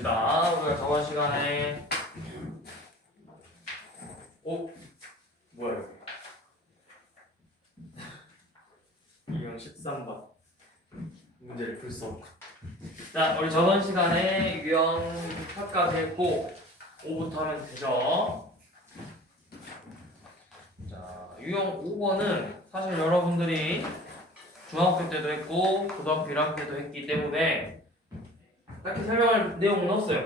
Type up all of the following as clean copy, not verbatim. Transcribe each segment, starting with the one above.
봅시다. 우리가 저번 시간에 뭐야 이건 13번 문제를 풀 수 없고. 자, 우리 저번 시간에 유형 6파까지 했고 5부터 하면 되죠. 자, 유형 5번은 사실 여러분들이 중학교 때도 했고 고등학교 1학년 때도 했기 때문에 딱히 설명할 내용은 없어요.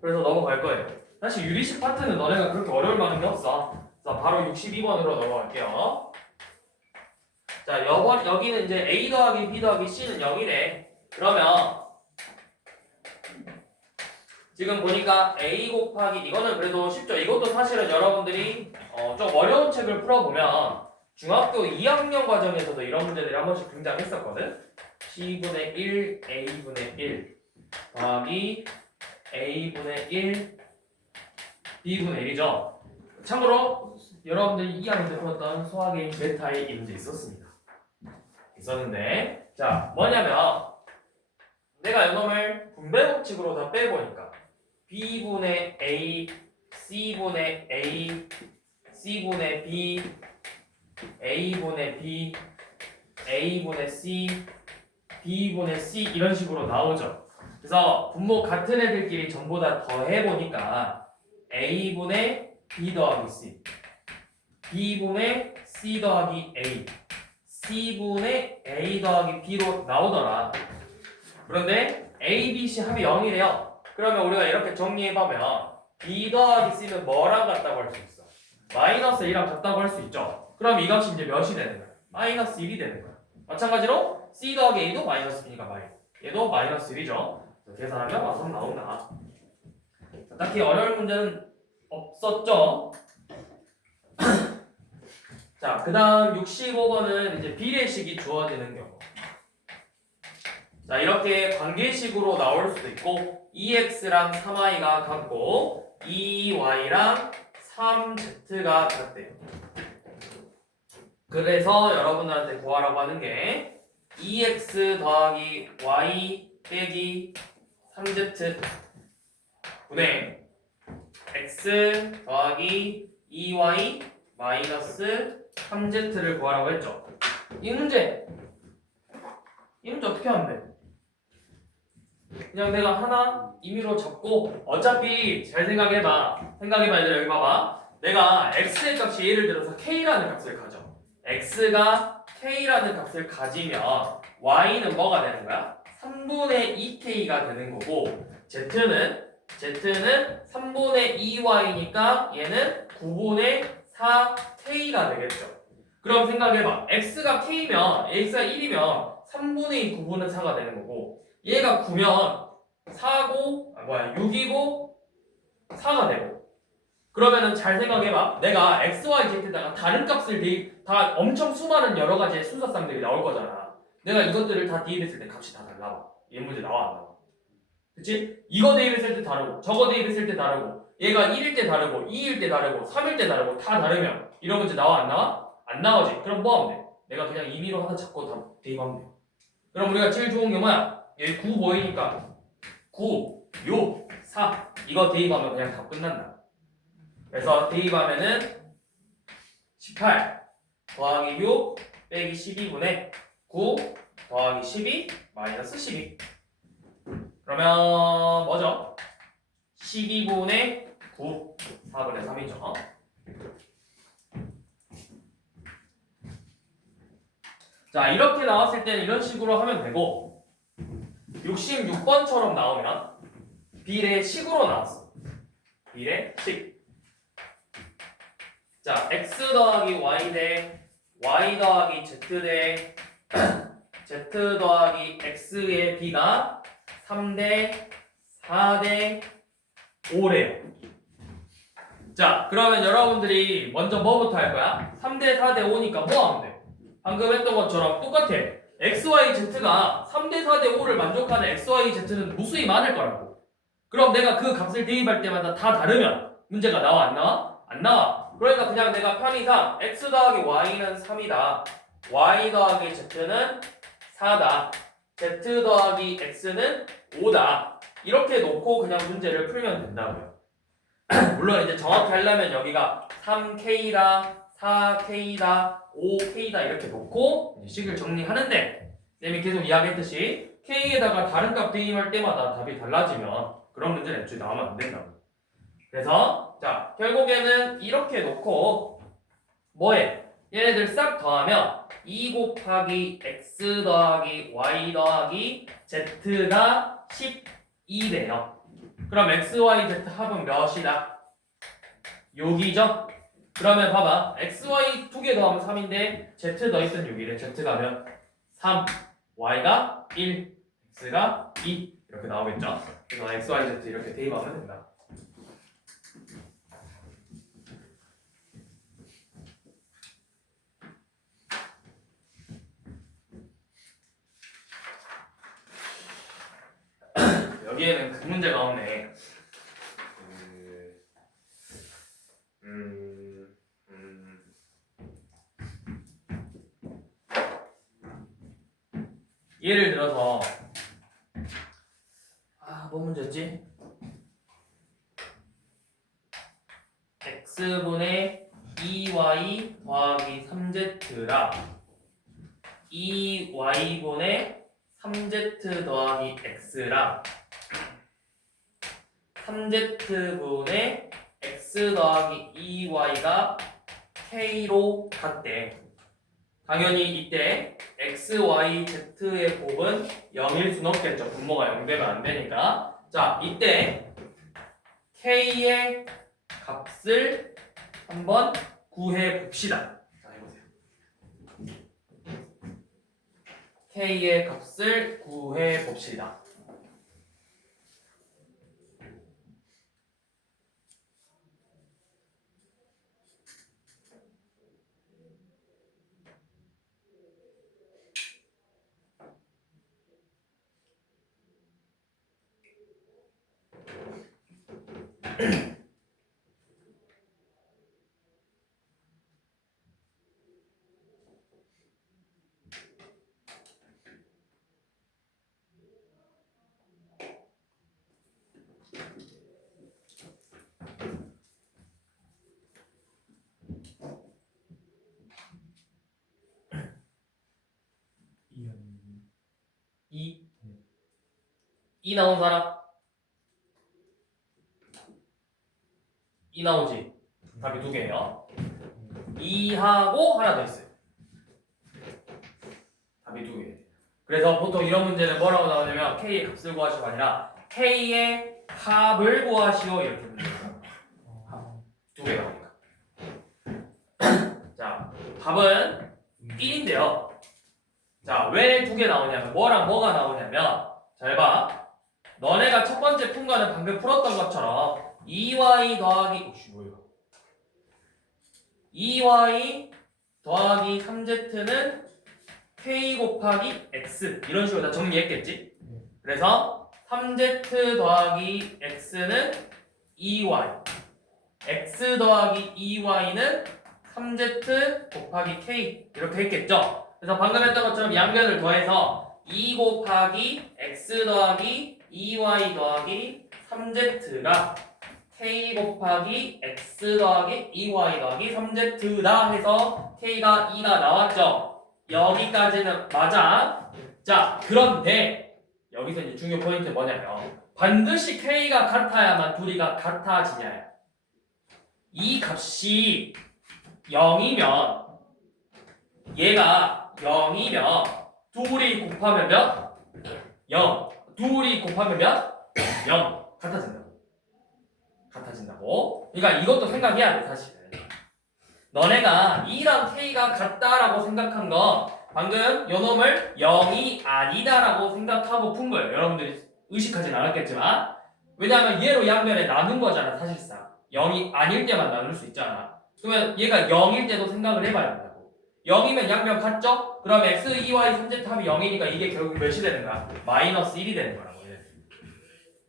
그래서 넘어갈 거예요. 사실 유리식 파트는 너네가 그렇게 어려울 만한 게 없어. 자, 바로 62번으로 넘어갈게요. 자, 여기는 이제 A 더하기 B 더하기 C는 0이래. 그러면 지금 보니까 A 곱하기 이거는 그래도 쉽죠. 이것도 사실은 여러분들이 좀 어려운 책을 풀어보면 중학교 2학년 과정에서도 이런 문제들이 한 번씩 등장했었거든. C분의 1, A분의 1 더하기 A분의 1, B분의 1이죠. 참고로 여러분들이 2학년 때 풀었던 수학의 메타의 이 문제 있었는데 자, 뭐냐면 내가 이놈을 분배 법칙으로 다 빼보니까 B분의 A, C분의 A, C분의 B, A분의 B, A분의 C, B분의 C 이런 식으로 나오죠. 그래서 분모 같은 애들끼리 전부 다 더해보니까 A분의 B 더하기 C, B분의 C 더하기 A, C분의 A 더하기 B로 나오더라. 그런데 A, B, C 합이 0이래요. 그러면 우리가 이렇게 정리해보면 B 더하기 C는 뭐랑 같다고 할 수 있어? 마이너스 1이랑 같다고 할 수 있죠. 그럼 이 값이 이제 몇이 되는 거야? 마이너스 1이 되는 거야. 마찬가지로 C 더하기 A도 마이너스 B니까 얘도 마이너스 1이죠. 계산하면 와서 나온다. 딱히 어려운 문제는 없었죠. 자, 그 다음 65번은 이제 비례식이 주어지는 경우. 자, 이렇게 관계식으로 나올 수도 있고 2x랑 3y가 같고 2y랑 3z가 같대요. 그래서 여러분들한테 구하라고 하는 게 2x 더하기 y 빼기 3z 분의 x 더하기 2y 마이너스 3z를 구하라고 했죠. 이 문제 어떻게 하면 돼? 그냥 내가 하나 임의로 적고 어차피 잘 생각해봐 얘들아. 여기 봐봐. 내가 x의 값이 예를 들어서 k라는 값을 가져. x가 k라는 값을 가지면 y는 뭐가 되는 거야? 3분의 2k가 되는 거고 z는 3분의 2y니까 얘는 9분의 4k가 되겠죠. 그럼 생각해봐. x가 k면 x가 1이면 3분의 2 9분의 4가 되는 거고 얘가 9면 6이고 4가 되고 그러면은 잘 생각해봐. 내가 x, y, z에다가 다른 값을 다 엄청 수많은 여러 가지의 순서쌍들이 나올 거잖아. 내가 이것들을 다 대입했을 때 값이 다 달라. 얘 문제 나와 안 나와? 그치? 이거 대입했을 때 다르고 저거 대입했을 때 다르고 얘가 1일 때 다르고 2일 때 다르고 3일 때 다르고 다 다르면 이런 문제 나와 안 나와? 안 나오지. 그럼 뭐 하면 돼? 내가 그냥 임의로 하나 잡고 다 대입하면 돼. 그럼 우리가 제일 좋은 게 뭐야? 얘 9 보이니까 9, 6, 4 이거 대입하면 그냥 다 끝난다. 그래서 대입하면은 18 더하기 6 빼기 12분의 9 더하기 12 마이너스 12 그러면 뭐죠? 12분의 9 4분의 3이죠. 자, 이렇게 나왔을 때는 이런 식으로 하면 되고 66번처럼 나오면 비례식으로 나왔어. 비례식. 자, x 더하기 y 대 y 더하기 z 대 z 더하기 x의 b가 3대 4대 5래요. 자, 그러면 여러분들이 먼저 뭐부터 할 거야? 3대 4대 5니까 뭐 하면 돼? 방금 했던 것처럼 똑같아. XYZ가 3대 4대 5를 만족하는 XYZ는 무수히 많을 거라고. 그럼 내가 그 값을 대입할 때마다 다 다르면 문제가 나와 안 나와? 안 나와. 그러니까 그냥 내가 편의상 X 더하기 Y는 3이다. Y 더하기 Z는 4다. Z 더하기 X는 5다. 이렇게 놓고 그냥 문제를 풀면 된다고요. 물론 이제 정확히 하려면 여기가 3K다, 4K다, 5K다 이렇게 놓고 식을 정리하는데 쌤이 계속 이야기했듯이 K에다가 다른 값 대입할 때마다 답이 달라지면 그런 문제는 애초에 나오면 안 된다고. 그래서 자 결국에는 이렇게 놓고 뭐해? 얘네들 싹 더하면 2 곱하기 x 더하기 y 더하기 z가 12 돼요. 그럼 x, y, z 합은 몇이다? 6이죠? 그러면 봐봐. x, y 두 개 더하면 3인데 z 더있으면 6이래. z가 몇? 3, y가 1, x가 2 이렇게 나오겠죠? 그래서 x, y, z 이렇게 대입하면 된다. 여기에는 그 문제가 없네. 예를 들어서 뭐 문제였지? x분의 2y 더하기 3z라 2y분의 3z 더하기 x라 3z분의 x 더하기 2y가 k로 같대. 당연히 이때 x, y, z의 곱은 0일 순 없겠죠. 분모가 0 되면 안 되니까. 자, 이때 k의 값을 한번 구해 봅시다. 자, 해보세요. k의 값을 구해 봅시다. 이 나온 사람? 이 나오지? 답이 두 개예요. 2하고 하나 더 있어요. 답이 두 개. 그래서 보통 이런 문제는 뭐라고 나오냐면 K의 값을 구하시오가 아니라 K의 합을 구하시오 이렇게 문제가 두 개 나오니까. 자, 답은 1인데요. 자, 왜 두 개 나오냐면 뭐랑 뭐가 나오냐면 잘 봐. 너네가 첫 번째 푼 거는 방금 풀었던 것처럼 2y 더하기 2y 더하기 3z는 k 곱하기 x 이런 식으로 다 정리했겠지? 그래서 3z 더하기 x는 2y x 더하기 2y는 3z 곱하기 k 이렇게 했겠죠? 그래서 방금 했던 것처럼 양변을 더해서 2 곱하기 x 더하기 2y 더하기 3z가 k 곱하기 x 더하기 2y 더하기 3z다 해서 k가 2가 나왔죠? 여기까지는 맞아. 자, 그런데 여기서 이제 중요 포인트 뭐냐면 반드시 k가 같아야만 둘이가 같아지냐. 이 값이 0이면 얘가 0이면 둘이 곱하면 몇? 0. 둘이 곱하면 몇? 0. 같아진다고. 그러니까 이것도 생각해야 돼 사실은. 너네가 2랑 k가 같다라고 생각한 건 방금 요놈을 0이 아니다라고 생각하고 푼 거예요. 여러분들이 의식하진 않았겠지만 왜냐하면 얘로 양변에 나눈 거잖아 사실상. 0이 아닐 때만 나눌 수 있잖아. 그러면 얘가 0일 때도 생각을 해봐야 된다고. 0이면 양변 같죠? 그럼 x, 2y, 3z 합이 0이니까 이게 결국 몇이 되는 거야? 마이너스 1이 되는 거라고.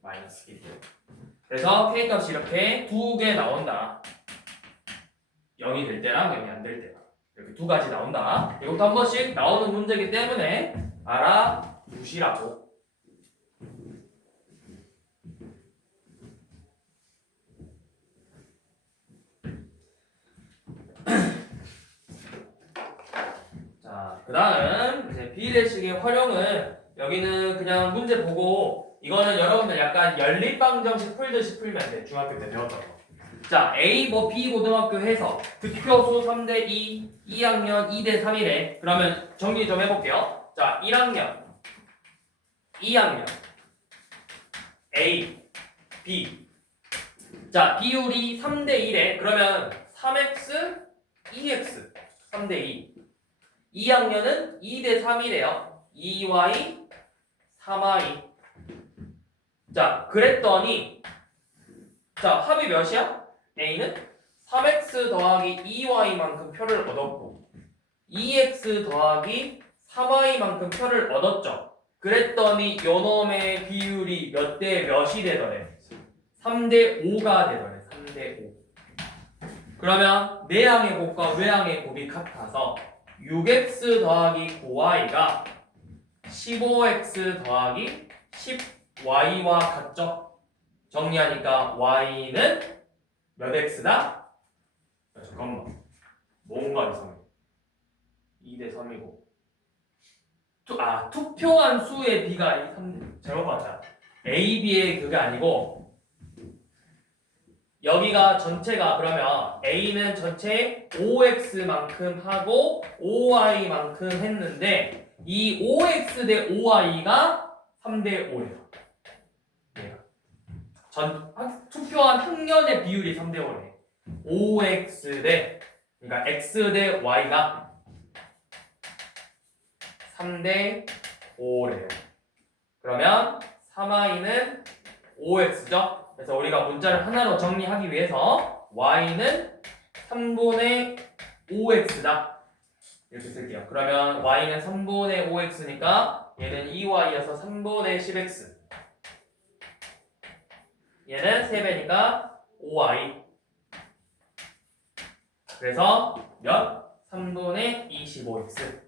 마이너스 1. 그래서 k값이 이렇게 두 개 나온다. 0이 될 때랑 0이 안 될 때랑 이렇게 두 가지 나온다. 이것도 한 번씩 나오는 문제이기 때문에 알아두시라고. 그 다음 이제 비례식의 활용은 여기는 그냥 문제 보고 이거는 여러분들 약간 연립방정식 풀듯이 풀면 돼. 중학교 때 배웠던 거. 자, A 뭐 B 고등학교 해서 득표수 3대2, 2학년 2대3이래. 그러면 정리 좀 해볼게요. 자, 1학년, 2학년, A, B. 자, 비율이 3대1에 그러면 3x, 2x, 3대2. 2학년은 2대3이래요. 2y, 3y. 자, 그랬더니 자, 합이 몇이야? A는 3x 더하기 2y만큼 표를 얻었고 2x 더하기 3y만큼 표를 얻었죠. 그랬더니 요놈의 비율이 몇 대 몇이 되더래? 3대 5가 되더래. 3대 5. 그러면 내항의 곱과 외항의 곱이 같아서 6x 더하기 9y가 15x 더하기 10y와 같죠? 정리하니까 y는 몇 x다? 잠깐만. 뭔가 이상해. 2대 3이고. 투표한 수의 b가 3대. 잘못 봤다. a, b의 그게 아니고 여기가 전체가 그러면 a는 전체 5x만큼 하고 5y만큼 했는데 이 5x 대 5y가 3대 5예요. 투표한 학년의 비율이 3대 5래. 5x 대 그러니까 x 대 y가 3대 5래요. 그러면 3y는 5x죠. 그래서 우리가 문자를 하나로 정리하기 위해서 y는 3분의 5x다. 이렇게 쓸게요. 그러면 y는 3분의 5x니까 얘는 2y여서 3분의 10x. 얘는 3배니까 5y. 그래서 몇? 3분의 25x.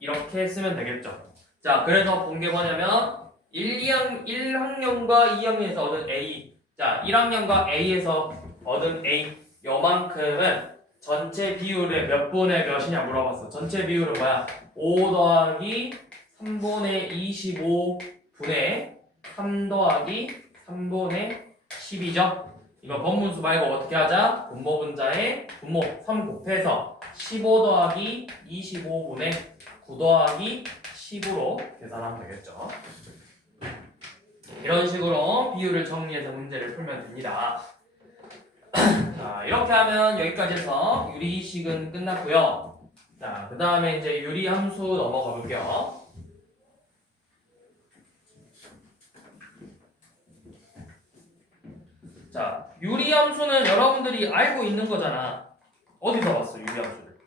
이렇게 쓰면 되겠죠. 자, 그래서 본 게 뭐냐면 1학년과 2학년에서 얻은 A. 자, 1학년과 A에서 얻은 A. 요만큼은 전체 비율의 몇 분의 몇이냐 물어봤어. 전체 비율은 뭐야? 5 더하기 3분의 25분의 3 더하기 3분의 10이죠. 이거 번분수 말고 어떻게 하자? 분모 분자에 분모 3 곱해서 15 더하기 25분의 9 더하기 10으로 계산하면 되겠죠. 이런 식으로 비율을 정리해서 문제를 풀면 됩니다. 자, 이렇게 하면 여기까지 해서 유리식은 끝났고요. 자, 그 다음에 이제 유리함수 넘어가 볼게요. 자, 유리함수는 여러분들이 알고 있는 거잖아. 어디서 봤어, 유리함수를?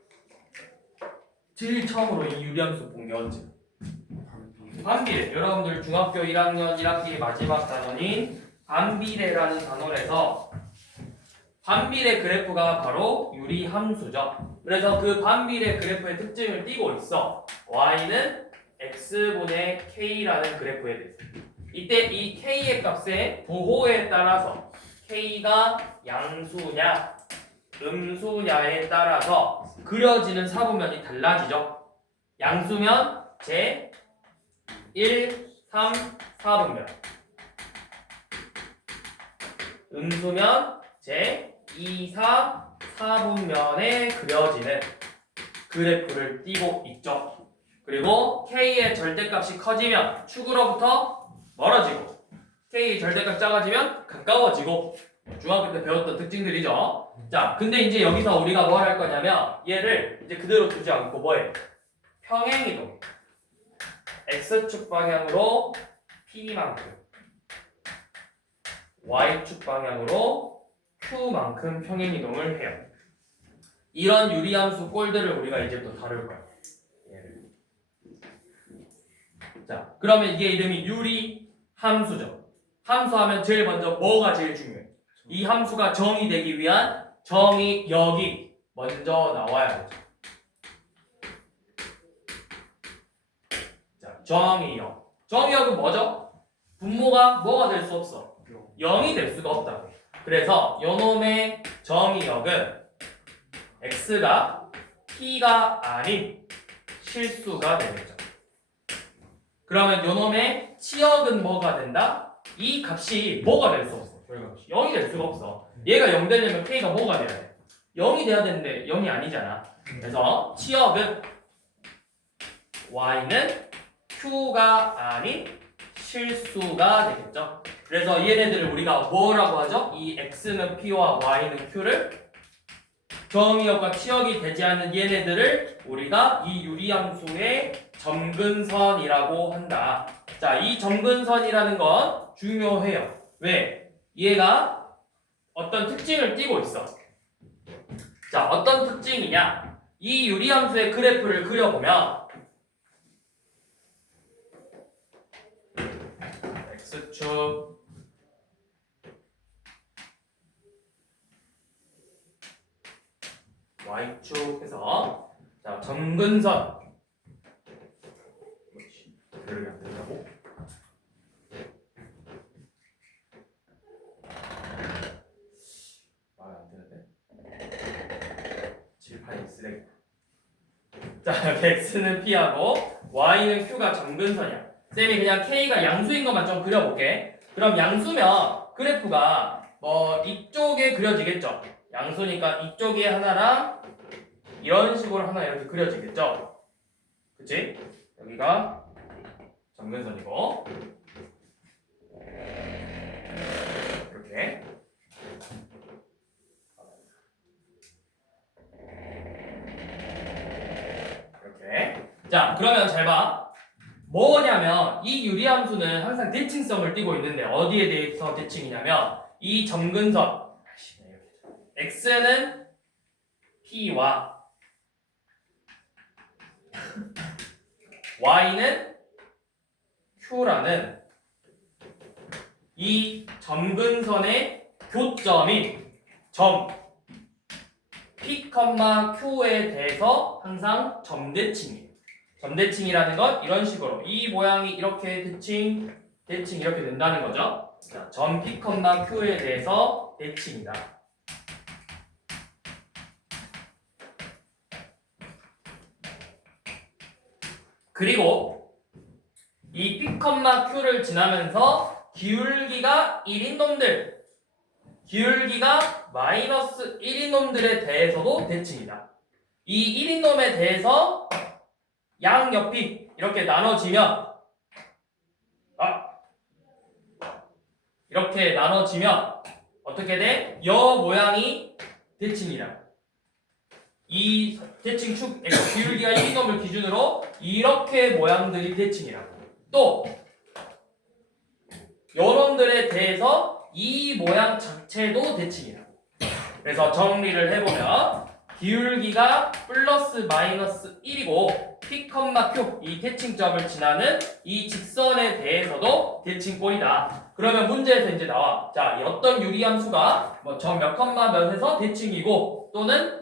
제일 처음으로 이 유리함수 본 게 언제? 반비례. 여러분들 중학교 1학년 1학기 마지막 단원인 반비례라는 단원에서 반비례 그래프가 바로 유리함수죠. 그래서 그 반비례 그래프의 특징을 띄고 있어. y는 x분의 k라는 그래프에 대해서. 이때 이 k의 값의 부호에 따라서 k가 양수냐 음수냐에 따라서 그려지는 사분면이 달라지죠. 양수면 제 1, 3, 4분면, 음수면 제 2, 4, 4분면에 그려지는 그래프를 띄고 있죠. 그리고 K의 절대값이 커지면 축으로부터 멀어지고 K의 절대값이 작아지면 가까워지고 중학교 때 배웠던 특징들이죠. 자, 근데 이제 여기서 우리가 뭘 할 거냐면 얘를 이제 그대로 두지 않고 뭐해? 평행이동. X축 방향으로 P만큼 Y축 방향으로 Q만큼 평행이동을 해요. 이런 유리함수 꼴들을 우리가 이제부터 다룰 거야. 얘를. 자, 그러면 이게 이름이 유리함수죠. 함수하면 제일 먼저 뭐가 제일 중요해? 이 함수가 정의 되기 위한 정의역이 먼저 나와야 되죠. 자, 정의역. 정의역은 뭐죠? 분모가 뭐가 될 수 없어? 0이 될 수가 없다. 그래서 요놈의 정의역은 x가 P가 아닌 실수가 되겠죠. 그러면 요놈의 치역은 뭐가 된다? 이 값이 뭐가 될 수 없어. 결과값이 0이 될 수가 없어. 얘가 0 되려면 K가 뭐가 돼야 돼? 0이 돼야 되는데 0이 아니잖아. 그래서 치역은 Y는 Q가 아닌 실수가 되겠죠. 그래서 얘네들을 우리가 뭐라고 하죠? 이 X는 P와 Y는 Q를 정의역과 치역이 되지 않는 얘네들을 우리가 이 유리함수의 점근선이라고 한다. 자, 이 점근선이라는 건 중요해요. 왜? 얘가 어떤 특징을 띠고 있어. 자, 어떤 특징이냐? 이 유리함수의 그래프를 그려보면 X축 Y축 해서 자, 점근선 그러게 안 된다고? 말 안 되는데? 칠판이 쓰레기. 자, X는 P하고 Y는 Q가 점근선이야. 쌤이 그냥 K가 양수인 것만 좀 그려볼게. 그럼 양수면 그래프가 뭐 이쪽에 그려지겠죠. 양수니까 이쪽에 하나랑 이런 식으로 하나 이렇게 그려지겠죠. 그치? 여기가 점근선이고 이렇게 이렇게. 자, 그러면 잘 봐. 뭐냐면 이 유리함수는 항상 대칭성을 띠고 있는데 어디에 대해서 대칭이냐면 이 점근선 X는 P와 Y는 Q라는 이 점근선의 교점인 점 P, Q에 대해서 항상 점대칭이에요. 점대칭이라는 건 이런 식으로 이 모양이 이렇게 대칭 이렇게 된다는 거죠. 자, 점 P, Q에 대해서 대칭이다. 그리고 이 P, Q를 지나면서 기울기가 1인 놈들, 기울기가 마이너스 1인 놈들에 대해서도 대칭이다. 이 1인 놈에 대해서 양옆이 이렇게 나눠지면 이렇게 나눠지면 어떻게 돼? 여 모양이 대칭이다. 이 대칭축 기울기가 1인 놈을 기준으로 이렇게 모양들이 대칭이라고. 또 요놈들에 대해서 이 모양 자체도 대칭이라고. 그래서 정리를 해보면 기울기가 플러스 마이너스 1이고 P, Q 이 대칭점을 지나는 이 직선에 대해서도 대칭꼴이다. 그러면 문제에서 이제 나와. 자, 이 어떤 유리함수가 뭐 점 몇 몇에서 대칭이고 또는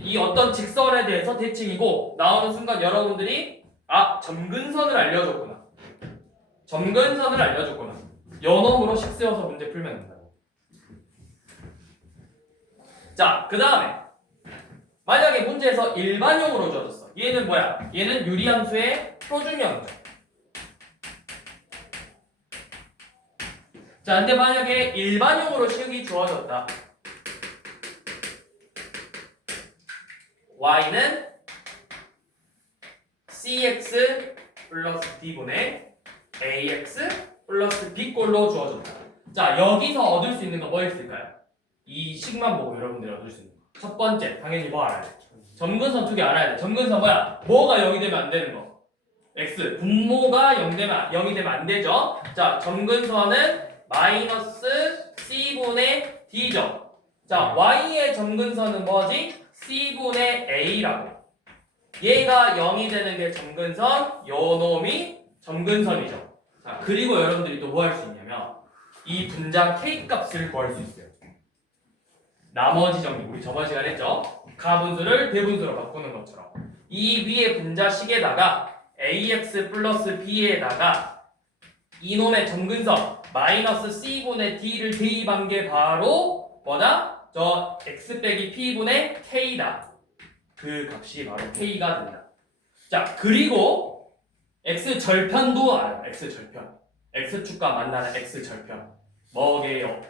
이 어떤 직선에 대해서 대칭이고 나오는 순간 여러분들이 점근선을 알려줬구나. 점근선을 알려줬구나. 연놈으로 식 세워서 문제 풀면 된다고. 자, 그 다음에 만약에 문제에서 일반형으로 주어졌어. 얘는 뭐야? 얘는 유리함수의 표준형이죠. 자, 근데 만약에 일반형으로 식이 주어졌다. y는 cx 플러스 d분의 ax 플러스 b꼴로 주어졌다. 자, 여기서 얻을 수 있는 거 뭐 있을까요? 이 식만 보고 여러분들이 얻을 수 있는 거. 첫 번째, 당연히 뭐 알아야 돼? 점근선 2개 알아야 돼. 점근선 뭐야? 뭐가 0이 되면 안 되는 거? x. 분모가 0이 되면 안 되죠. 자, 점근선은 마이너스 c분의 d죠. 자, y의 점근선은 뭐지? c분의 a라고. 얘가 0이 되는 게 점근선, 요 놈이 점근선이죠. 자, 그리고 여러분들이 또 뭐 할 수 있냐면 이 분자 k 값을 구할 수 있어요. 나머지 정리, 우리 저번 시간에 했죠? 가분수를 대분수로 바꾸는 것처럼 이 위에 분자식에다가 ax 플러스 b에다가 이놈의 점근선 마이너스 c분의 d를 대입한 게 바로 뭐다? 저 x 빼기 p분의 k다. 그 값이 바로 k가 된다. 자, 그리고 x 절편도 알아요. x 절편. x축과 만나는 x 절편. 뭐게요?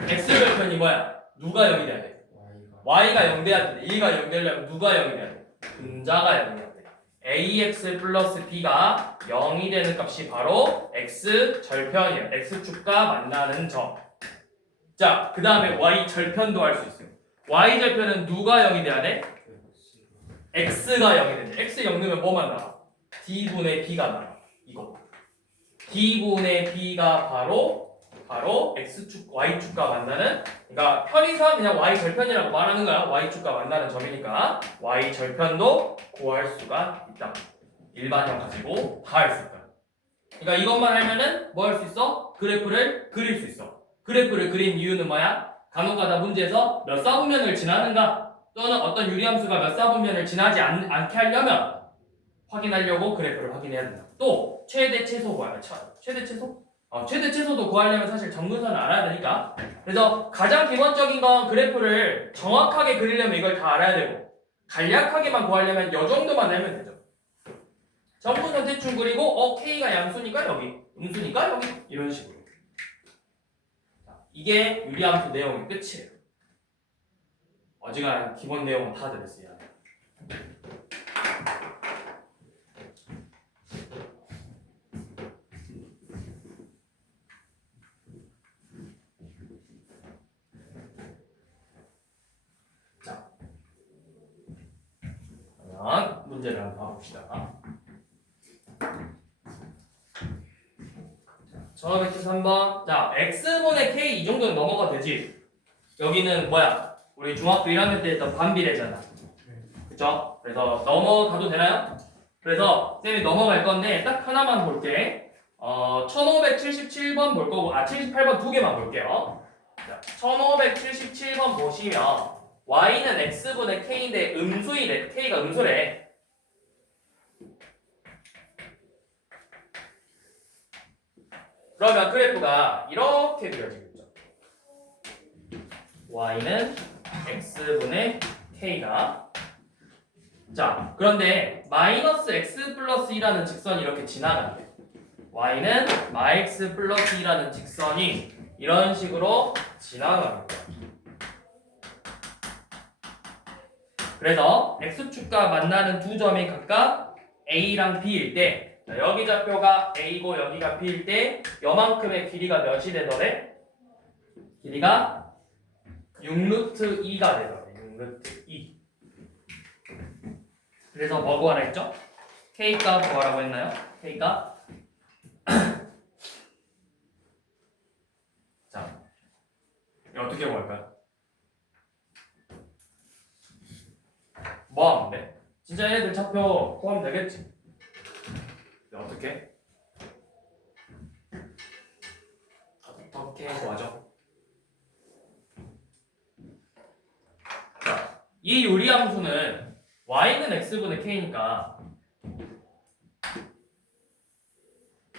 x 절편이 뭐야? 누가 0이 돼야 돼? y가 0 돼야 돼. 1가 0 되려면 누가 0이 돼야 돼? 분자가 0이 돼야 돼. ax 플러스 b가 0이 되는 값이 바로 x 절편이에요. x축과 만나는 점. 자, 그 다음에 y 절편도 할 수 있어요. y 절편은 누가 0이 돼야 돼? x가 0이 되는데 x 0 넣으면 뭐만 나와? d분의 b가 나와. 이거 d분의 b가 바로 x축 y축과 만나는, 그러니까 편의상 그냥 y 절편이라고 말하는 거야. y축과 만나는 점이니까 y 절편도 구할 수가 있다. 일반형 가지고 다 할 수 있다. 그러니까 이것만 알면은 뭐 할 수 있어? 그래프를 그릴 수 있어. 그래프를 그린 이유는 뭐야? 간혹가다 문제에서 몇 사분면을 지나는가, 또는 어떤 유리함수가 몇 사분면을 지나지 않게 하려면 확인하려고 그래프를 확인해야 된다. 또 최대 최소 구하려. 최대 최소? 최대 최소도 구하려면 사실 점근선을 알아야 되니까. 그래서 가장 기본적인 건 그래프를 정확하게 그리려면 이걸 다 알아야 되고, 간략하게만 구하려면 이 정도만 알면 되죠. 점근선 대충 그리고 K가 양수니까 여기, 음수니까 여기, 이런 식으로. 이게 유리함수 내용의 끝이에요. 어지간한 기본 내용은 다 들었어요. 자, 그러면 문제를 한번 봐봅시다. 자, 1573번. 자, x분의 k 이 정도는 넘어가도 되지. 여기는 뭐야? 우리 중학교 1학년 때 했던 반비례잖아. 그쵸? 그래서 넘어가도 되나요? 그래서 쌤이 넘어갈 건데 딱 하나만 볼게. 1577번 볼 거고, 78번 두 개만 볼게요. 자, 1577번 보시면 y는 x분의 k인데 음수이래. k가 음수래. 그러면 그래프가 이렇게 그려지겠죠. y는 x분의 k가, 자, 그런데 마이너스 x 플러스 2라는 직선이 이렇게 지나가는데 y는 마x 플러스 2라는 직선이 이런 식으로 지나가는 거야. 그래서 x축과 만나는 두 점이 각각 a랑 b일 때, 자, 여기 좌표가 a고 여기가 b일 때 요만큼의 길이가 몇이 되더래? 길이가 6루트 2가 되더래. 6루트 2. 그래서 뭐 구하라 했죠? k값 구하라고 했나요? k값. 자, 이거 어떻게 구할까요? 뭐 하면 돼? 진짜 얘네들 좌표 구하면 되겠지? 어떻게? 어떻게 구하죠? 자, 이 요리함수는 y는 x분의 k니까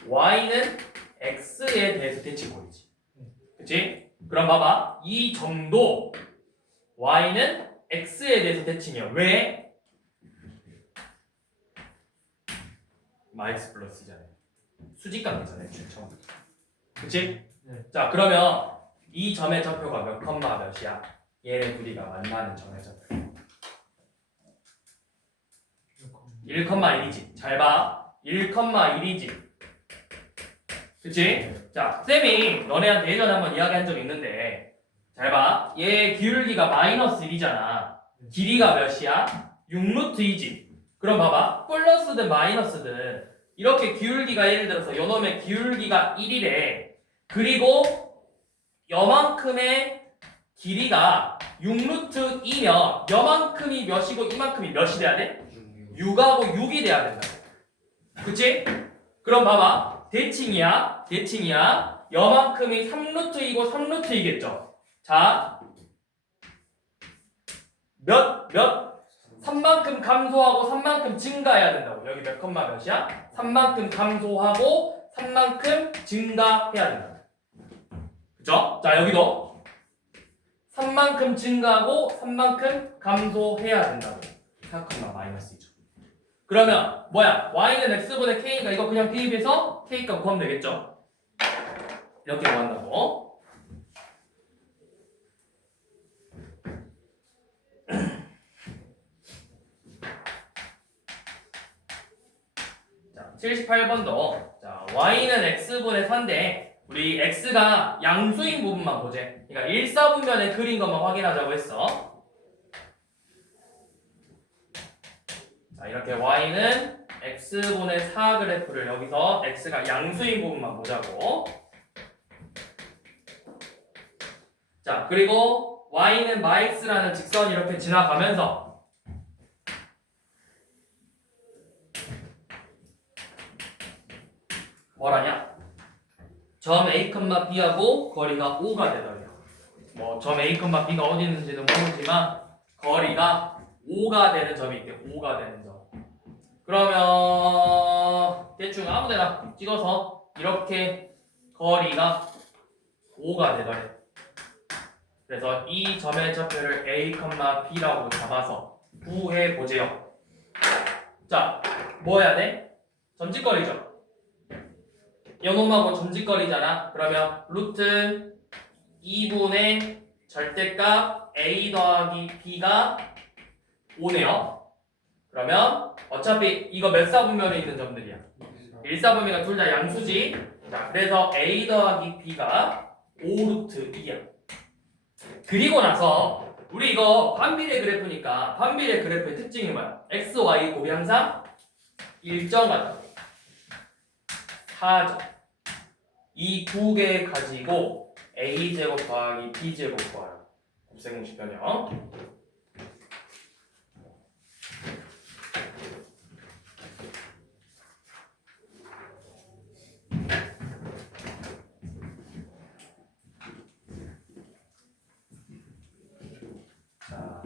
y는 x에 대해서 대칭꼴이지. 그치? 그럼 봐봐. 이 점도 y는 x에 대해서 대칭이야. 왜? 마이너스 플러스잖아요. 수직관계잖아요. 정확히. 그치? 네. 자, 그러면 이 점의 좌표가 몇 컴마 몇이야? 얘네 둘이가 만나는 점의 좌표 1,1이지. 잘 봐. 1,1이지. 그치? 자, 쌤이 너네한테 예전에 한번 이야기한 적 있는데, 잘 봐. 얘 기울기가 마이너스 1이잖아. 길이가 몇이야? 6루트 2지. 그럼 봐봐. 플러스든 마이너스든 이렇게 기울기가, 예를 들어서 요놈의 기울기가 1이래. 그리고 요만큼의 길이가 6루트 2면 요만큼이 몇이고 이만큼이 몇이 돼야 돼? 6하고 6이 돼야 된다. 그치? 그럼 봐봐. 대칭이야. 요만큼이 3루트이고 3루트이겠죠. 자, 몇 3만큼 감소하고 3만큼 증가해야 된다고. 여기 몇 컴마 몇이야? 3만큼 감소하고 3만큼 증가해야 된다. 그쵸? 자, 여기도 3만큼 증가하고 3만큼 감소해야 된다고 생각하면 마이너스 2죠. 그러면 뭐야? y는 x분의 k니까 이거 그냥 대입해서 k값 구하면 되겠죠? 이렇게 구한다고. 자, 78번도 자, y는 x분의 4인데 우리 x가 양수인 부분만 보재. 그러니까 1사분면에 그린 것만 확인하자고 했어. 자, 이렇게 y는 x분의 4 그래프를 여기서 x가 양수인 부분만 보자고. 자, 그리고 y는 마x라는 직선이 이렇게 지나가면서 뭐라냐? 점 A, B하고 거리가 5가 되더래요. 뭐 점 A, B가 어디 있는지는 모르지만 거리가 5가 되는 점이 있대. 5가 되는 점. 그러면 대충 아무데나 찍어서 이렇게 거리가 5가 되더래. 그래서 이 점의 좌표를 A, B라고 잡아서 구해 보세요. 자, 뭐 해야 돼? 점짓거리죠. 요놈하고 점짓거리잖아. 그러면 루트 2분의 절대값 A 더하기 B가 5네요. 그러면 어차피 이거 몇 사분면에 있는 점들이야? 1사분면이가 둘 다 양수지. 자, 그래서 A 더하기 B가 5루트 2야. 그리고 나서 우리 이거 반비례 그래프니까 반비례 그래프의 특징이 뭐야? x, y 곱이 항상 일정하다. 4점. 이 두 개 가지고 a제곱 더하기 b제곱 구하라. 곱셈공식 변형. 자,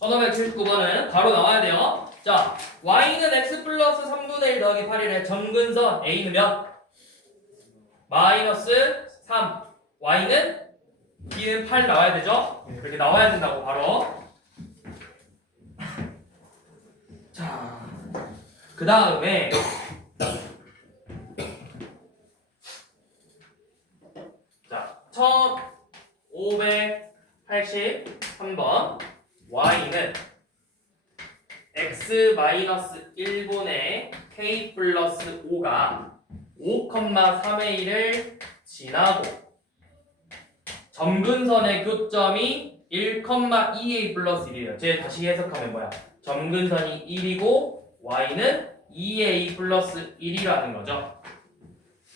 1579번은 바로 나와야 돼요. 자, y는 x 플러스 3분의 1 더하기 8이래. 점근선 a는 몇? 마이너스 3. y는 b는 8 나와야 되죠? 그렇게 나와야 된다고 바로. 자, 그 다음에 자, 1583번 y는 x-1분의 k 플러스 5가 5,3의 1을 지나고 점근선의 교점이 1,2a 플러스 1이에요. 제 다시 해석하면 뭐야? 점근선이 1이고 y는 2a 플러스 1이라는 거죠.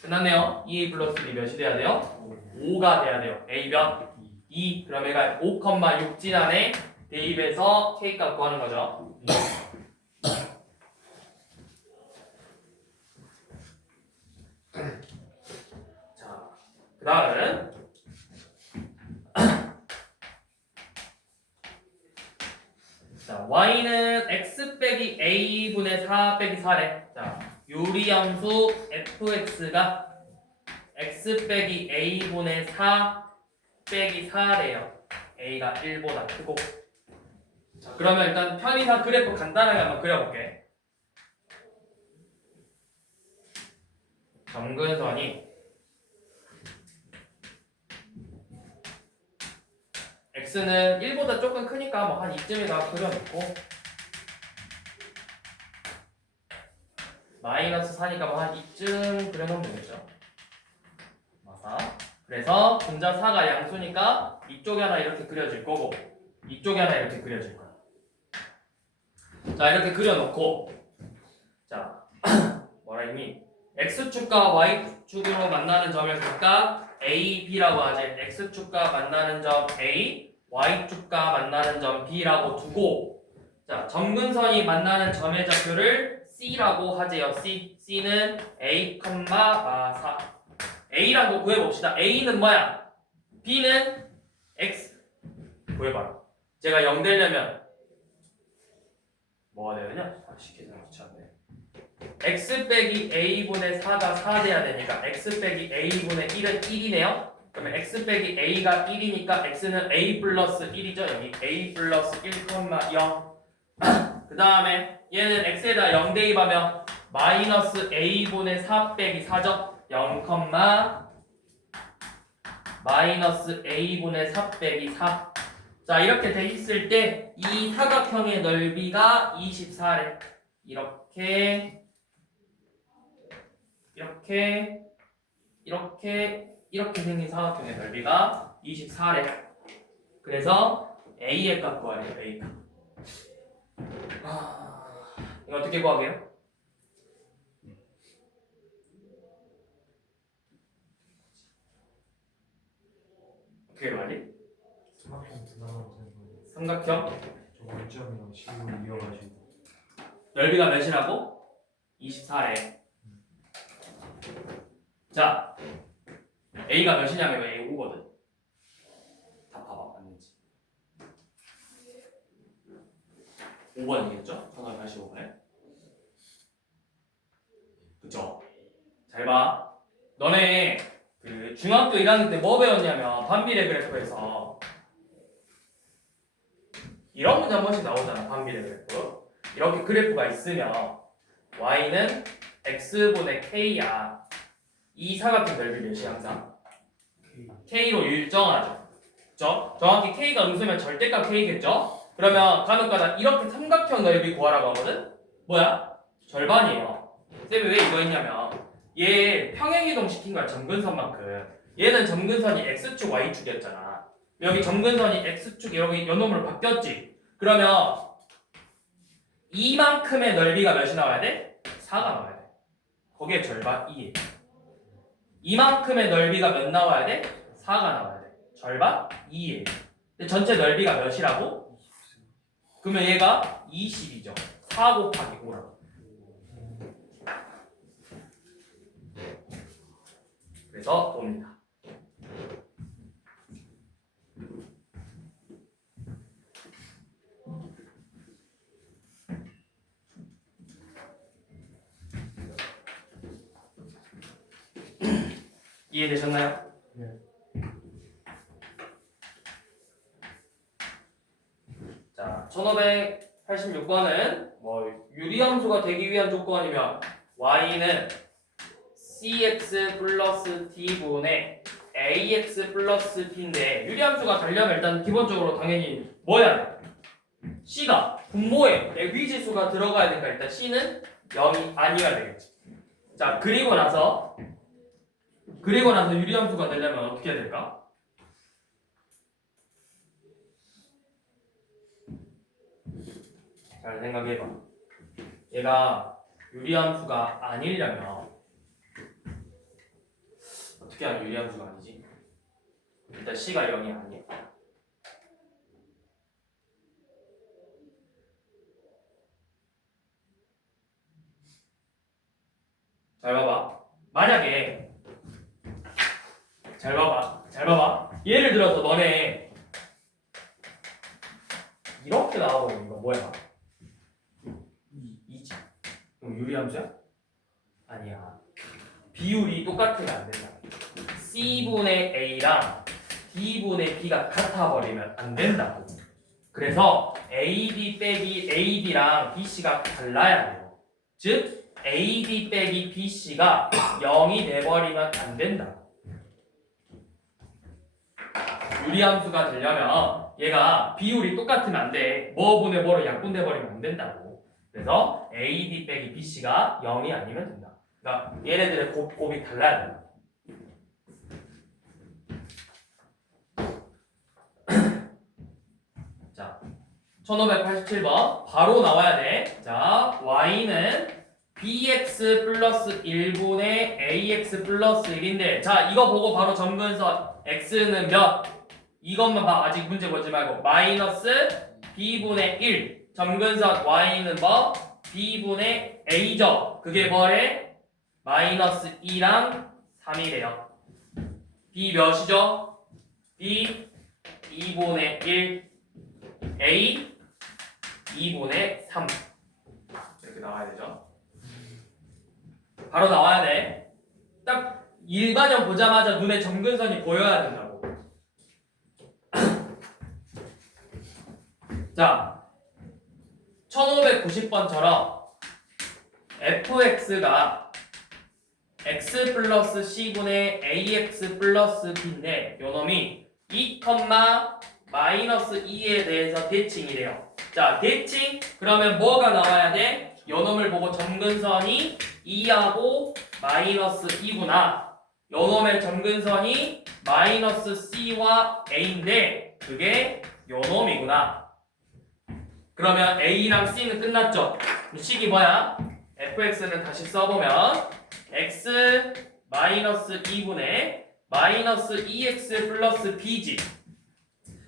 끝났네요. 2a 플러스 1이 몇이 돼야 돼요? 5가 돼야 돼요. a 몇? 2. 그럼 얘가 5,6 지나네. 대입해서 k값 구하는 거죠. 자, 그 다음은 자, y는 x 빼기 a분의 4 빼기 4래. 자, 유리함수 fx가 x 빼기 a분의 4 빼기 4래요. a가 1보다 크고. 자, 그러면 일단 편의상 그래프 간단하게 한번 그려볼게. 점근선이 x는 1보다 조금 크니까 뭐 한 이쯤에다 그려놓고 마이너스 4니까 뭐 한 이쯤 그려놓으면 되겠죠. 맞아. 그래서 분자 4가 양수니까 이쪽에 하나 이렇게 그려질 거고 이쪽에 하나 이렇게 그려질 거야. 자, 이렇게 그려놓고 자 뭐라 했니? x축과 y축으로 만나는 점을 각각 a, b라고 하지. x축과 만나는 점 a, y축과 만나는 점 b라고 두고 자, 점근선이 만나는 점의 좌표를 c라고 하재요. c는 a, 4. a란 거 구해봅시다. a는 뭐야? b는 x. 구해봐라. 제가 0 되려면 뭐가 되느냐? 아, 시키지 않네. x 빼기 a분의 4가 4 돼야 되니까 x 빼기 a분의 1은 1이네요. 그러면 x 빼기 a가 1이니까 x는 a 플러스 1이죠. 여기 a 플러스 1,0. 그 다음에 얘는 x에다 0 대입하면 마이너스 a분의 4 빼기 4죠. 0, 마이너스 a분의 4 빼기 4. 자, 이렇게 돼 있을 때 이 사각형의 넓이가 24래. 이렇게 생긴 사각형의 넓이가 24래. 그래서 a의 값 구하래요. a 값. 이거 어떻게 구하게요? 어떻게 구하지? 삼각형 분할하고 생각하면 삼각형 저 원점이랑 식으로 이어가지고 넓이가 몇이라고? 24래. 자, a가 몇이냐면 a 5거든. 다 봐봐, 맞는지. 5번이겠죠? 1085번에. 그쵸? 잘 봐. 너네 그 중학교 1학년 때 뭐 배웠냐면 반비례 그래프에서 이런 문제 한 번씩 나오잖아. 반비례 그래프. 이렇게 그래프가 있으면 y는 x분의 k야. 이 사각형 넓이 몇이 항상? k로 일정하죠. 그죠? 정확히 k가 음수면 절대값 k겠죠? 그러면 간혹가다 이렇게 삼각형 넓이 구하라고 하거든? 뭐야? 절반이에요. 쌤이 왜 이거 했냐면 얘 평행이동 시킨 거야. 점근선만큼. 얘는 점근선이 x축 y축이었잖아. 여기 점근선이 x축 여기 요 놈으로 바뀌었지. 그러면 이만큼의 넓이가 몇이 나와야 돼? 4가 나와야 돼. 거기에 절반 2. 이만큼의 넓이가 몇 나와야 돼? 4가 나와야 돼. 절반 2예요. 근데 전체 넓이가 몇이라고? 그러면 얘가 20이죠. 4 곱하기 5라고. 그래서 옵니다. 이해되셨나요? 네. 자, 1586번은 뭐 유리함수가 되기 위한 조건이면 y는 cx 플러스 d분의 ax 플러스 b인데 유리함수가 되려면 일단 기본적으로 당연히 뭐야? c가 분모에 위지수가 들어가야 되니까 일단 c는 0이 아니어야 되겠지. 자, 그리고 나서 유리함수가 되려면 어떻게 해야 될까? 잘 생각해봐. 얘가 유리함수가 아니려면 어떻게 하면 유리함수가 아니지? 일단 c가 0이 아니야. 잘 봐봐. 만약에 잘 봐봐. 예를 들어서 너네 이렇게 나와버리면 이거 뭐야? 2지. 그럼 유리함수야? 아니야. 비율이 똑같으면 안 된다. C분의 A랑 D분의 B가 같아버리면 안 된다고. 그래서 AD 빼기 AD랑 BC가 달라야 돼요. 즉 AD 빼기 BC가 0이 돼버리면 안 된다. 유리함수가 되려면 얘가 비율이 똑같으면 안 돼. 뭐분의 뭐로 약분돼버리면 안 된다고. 그래서 AD 빼기 BC가 0이 아니면 된다. 그러니까 얘네들의 곱이 달라야 된다. 자, 1587번 바로 나와야 돼. 자, y는 bx 플러스 1분의 ax 플러스 1인데 자, 이거 보고 바로 점근선 x는 몇? 이것만 봐. 아직 문제 보지 말고 마이너스 b분의 1 점근선 y는 뭐? b분의 a죠. 그게 뭐래? 마이너스 2랑 3이래요. b 몇이죠? b 2분의 1 a 2분의 3 이렇게 나와야 되죠. 바로 나와야 돼. 딱 일반형 보자마자 눈에 점근선이 보여야 된다고. 자, 1590번처럼 fx가 x 플러스 c분의 ax 플러스 b인데 요놈이 2, 마이너스 2에 대해서 대칭이래요. 자, 대칭 그러면 뭐가 나와야 돼? 요놈을 보고 점근선이 2하고 마이너스 2구나. 요놈의 점근선이 마이너스 c와 a인데 그게 요놈이구나. 그러면 a랑 c는 끝났죠? 식이 뭐야? fx는 다시 써보면 x 마이너스 2분의 마이너스 2x 플러스 b지.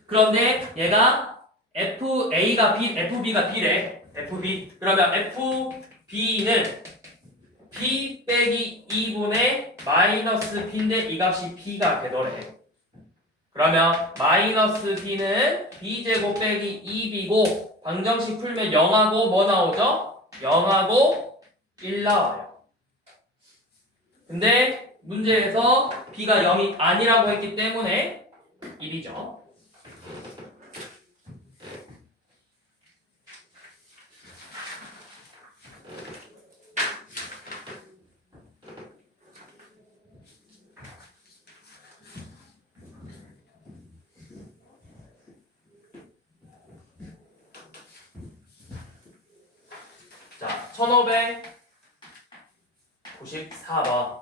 그런데 얘가 fb가 b래. fb. 그러면 fb는 b 빼기 2분의 마이너스 b인데 이 값이 b가 되더래. 그러면 마이너스 b는 b제곱 빼기 2b고 방정식 풀면 0하고 뭐 나오죠? 0하고 1 나와요. 근데 문제에서 b가 0이 아니라고 했기 때문에 1이죠. 자, 1594번.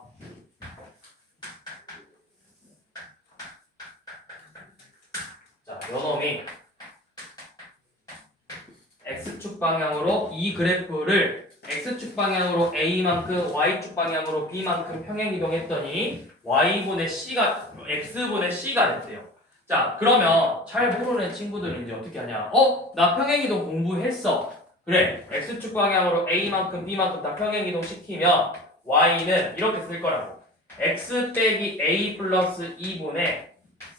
자, 요놈이 x축 방향으로 이 그래프를 x축 방향으로 a만큼 y축 방향으로 b만큼 평행 이동했더니 y분의 c가 x분의 c가 됐대요. 자, 그러면 잘 모르는 친구들은 이제 어떻게 하냐? 나 평행 이동 공부했어. 그래, x축 방향으로 a만큼 b만큼 다 평행 이동 시키면 y는 이렇게 쓸 거라고. x 빼기 a 플러스 2분의